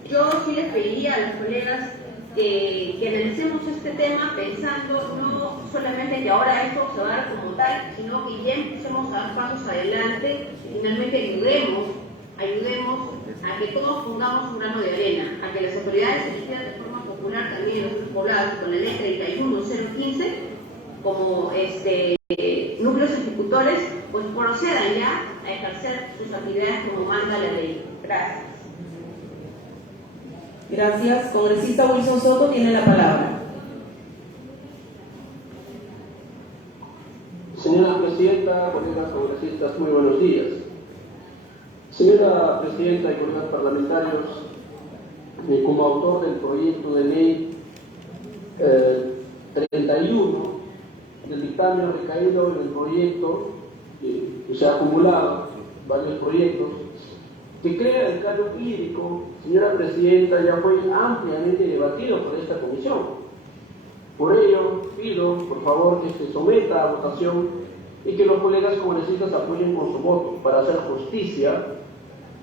yo sí les pediría a los colegas que analicemos este tema pensando no solamente que ahora esto se va a dar como tal, sino que ya empecemos a dar pasos adelante y finalmente ayudemos a que todos pongamos un grano de arena, a que las autoridades elegidas de forma popular también en los poblados con la ley 31015 como núcleos ejecutores, pues procedan ya a ejercer sus actividades como manda la ley. Gracias. Gracias. Congresista Wilson Soto tiene la palabra. Señora Presidenta, colegas congresistas, muy buenos días. Señora Presidenta y colegas parlamentarios, como autor del proyecto de ley 31 del dictamen recaído en el proyecto, que se ha acumulado varios proyectos, que crea el canon hídrico, señora Presidenta, ya fue ampliamente debatido por esta comisión. Por ello, pido, por favor, que se someta a votación y que los colegas congresistas apoyen con su voto para hacer justicia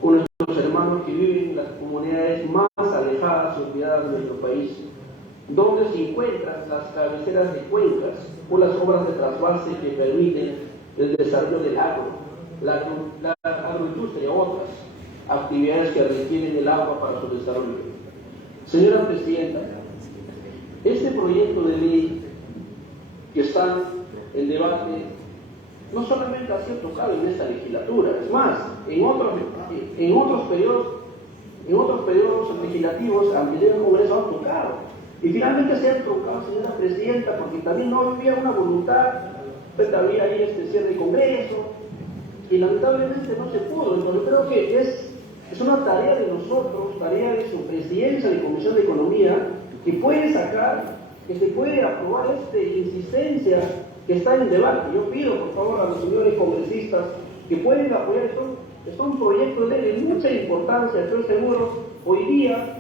con nuestros hermanos que viven en las comunidades más alejadas y olvidadas de nuestro país, donde se encuentran las cabeceras de cuencas o las obras de trasvase que permiten el desarrollo del agro, la agroindustria y otras actividades que requieren el agua para su desarrollo. Señora Presidenta, este proyecto de ley que está en debate no solamente ha sido tocado en esta legislatura, es más, en otros periodos en otros periodos legislativos anteriores al Congreso han tocado. Y finalmente se han tocado, señora Presidenta, porque también no había una voluntad, pues había ahí este cierre de Congreso, y lamentablemente no se pudo. Entonces creo que es una tarea de nosotros, tarea de su presidencia de Comisión de Economía, que puede sacar, que se puede aprobar esta insistencia que está en debate. Yo pido, por favor, a los señores congresistas que pueden apoyar esto. Es un proyecto de ley de mucha importancia, estoy seguro. Hoy día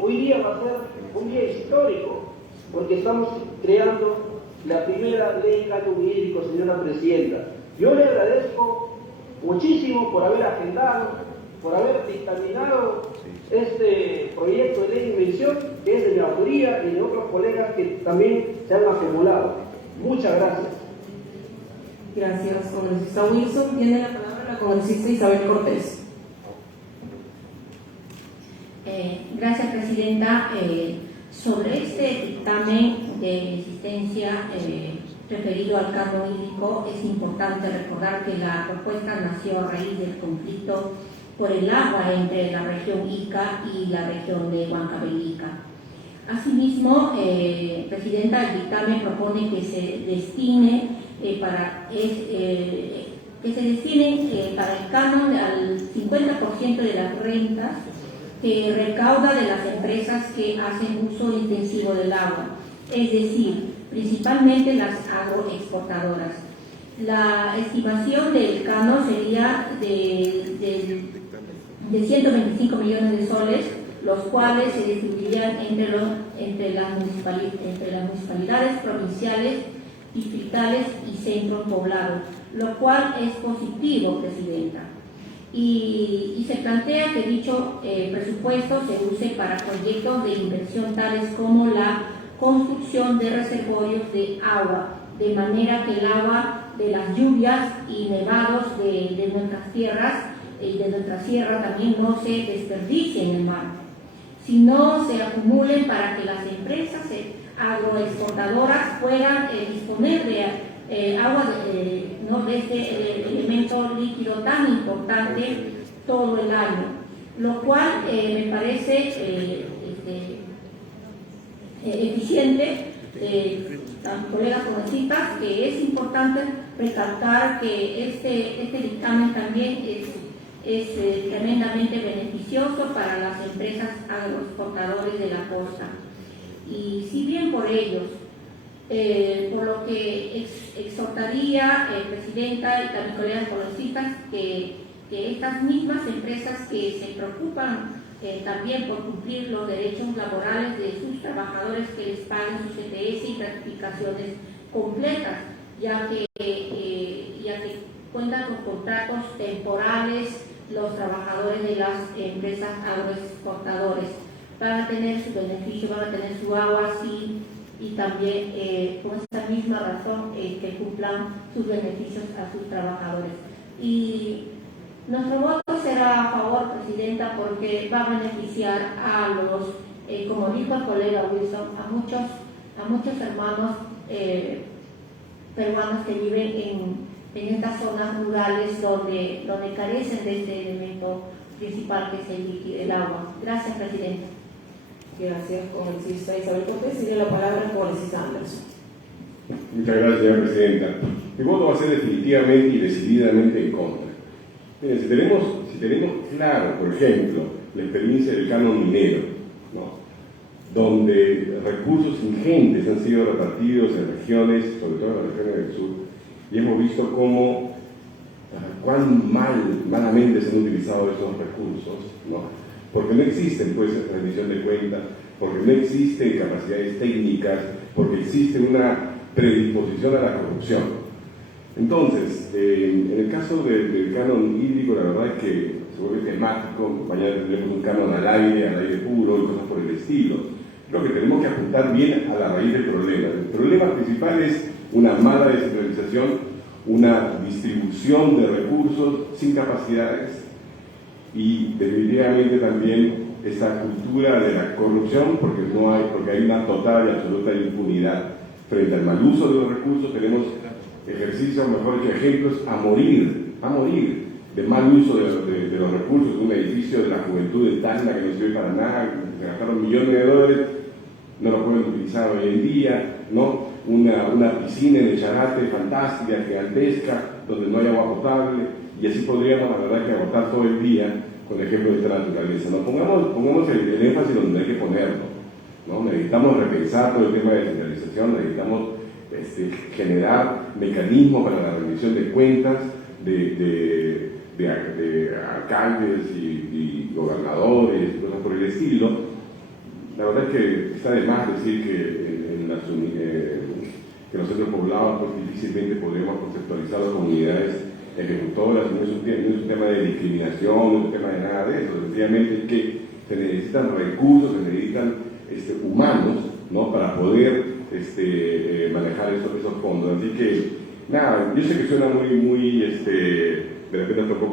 va a ser un día histórico, porque estamos creando la primera ley canon hídrico, señora Presidenta. Yo le agradezco muchísimo por haber agendado, por haber dictaminado este proyecto de ley de invención, que es de mi autoría y de otros colegas que también se han acumulado. Muchas gracias. Gracias, congresista Wilson. Tiene la palabra la congresista Isabel Cortés. Gracias, Presidenta. Sobre este dictamen de existencia referido al canon hídrico, es importante recordar que la propuesta nació a raíz del conflicto por el agua entre la región Ica y la región de Huancavelica. Asimismo, Presidenta, el dictamen propone que se destine para el canon al 50% de las rentas que recauda de las empresas que hacen uso intensivo del agua, es decir, principalmente las agroexportadoras. La estimación del canon sería de 125 millones de soles, los cuales se distribuirían entre las municipalidades provinciales, distritales y centros poblados, lo cual es positivo, Presidenta. Y se plantea que dicho presupuesto se use para proyectos de inversión tales como la construcción de reservorios de agua, de manera que el agua de las lluvias y nevados de nuestras tierras y de nuestra sierra también no se desperdicie en el mar, sino se acumulen para que las empresas agroexportadoras puedan disponer de agua de este elemento líquido tan importante todo el año, lo cual me parece eficiente, colegas congresistas, que es importante recalcar que este dictamen también es tremendamente beneficioso para las empresas agroexportadoras de la costa. Y si bien por ellos, por lo que exhortaría, Presidenta y también colegas congresistas, que estas mismas empresas que se preocupan también por cumplir los derechos laborales de sus trabajadores, que les paguen sus ETS y gratificaciones completas, ya que cuentan con contratos temporales los trabajadores de las empresas agroexportadoras. Van a tener su beneficio, van a tener su agua así, y también por esa misma razón que cumplan sus beneficios a sus trabajadores. Y nuestro voto será a favor, Presidenta, porque va a beneficiar a los, como dijo el colega Wilson, a muchos hermanos peruanos que viven en estas zonas rurales donde carecen de este elemento principal que es el agua. Gracias, Presidenta. Gracias, congresista Isabel Cortés. Tiene la palabra el congresista Anderson. Muchas gracias, señora Presidenta. Mi voto va a ser definitivamente y decididamente en contra. Miren, si tenemos claro, por ejemplo, la experiencia del canon minero, ¿no?, donde recursos ingentes han sido repartidos en regiones, sobre todo en las regiones del sur, y hemos visto cuán malamente se han utilizado esos recursos, ¿no?, porque no existen, pues, rendición de cuentas, porque no existen capacidades técnicas, porque existe una predisposición a la corrupción. Entonces, en el caso del canon hídrico, la verdad es que se vuelve temático. Mañana tendremos un canon al aire puro y cosas por el estilo. Creo que tenemos que apuntar bien a la raíz del problema. El problema principal es una mala descentralización, una distribución de recursos sin capacidades y definitivamente también esa cultura de la corrupción, porque hay una total y absoluta impunidad frente al mal uso de los recursos. Tenemos ejercicios, mejor dicho, ejemplos a morir. de mal uso de los recursos, un edificio de la juventud de Tacna que no sirve para nada, se gastaron millones de dólares, no lo pueden utilizar hoy en día, ¿no? Una piscina en el Charate fantástica, gigantesca, donde no hay agua potable, y así podríamos, la verdad, que agotar todo el día con ejemplos de esta naturaleza. ¿No? Pongamos el énfasis donde hay que ponerlo, ¿no? Necesitamos repensar todo el tema de descentralización, necesitamos generar mecanismos para la rendición de cuentas de alcaldes y gobernadores y cosas por el estilo. La verdad es que está de más decir que los centros poblados pues, difícilmente podremos conceptualizar las comunidades ejecutoras, no es un tema de discriminación, no es un tema de nada de eso, sencillamente es que se necesitan recursos, se necesitan humanos, ¿no? Para poder manejar esos fondos. Así que, nada, yo sé que suena muy de repente hasta un poco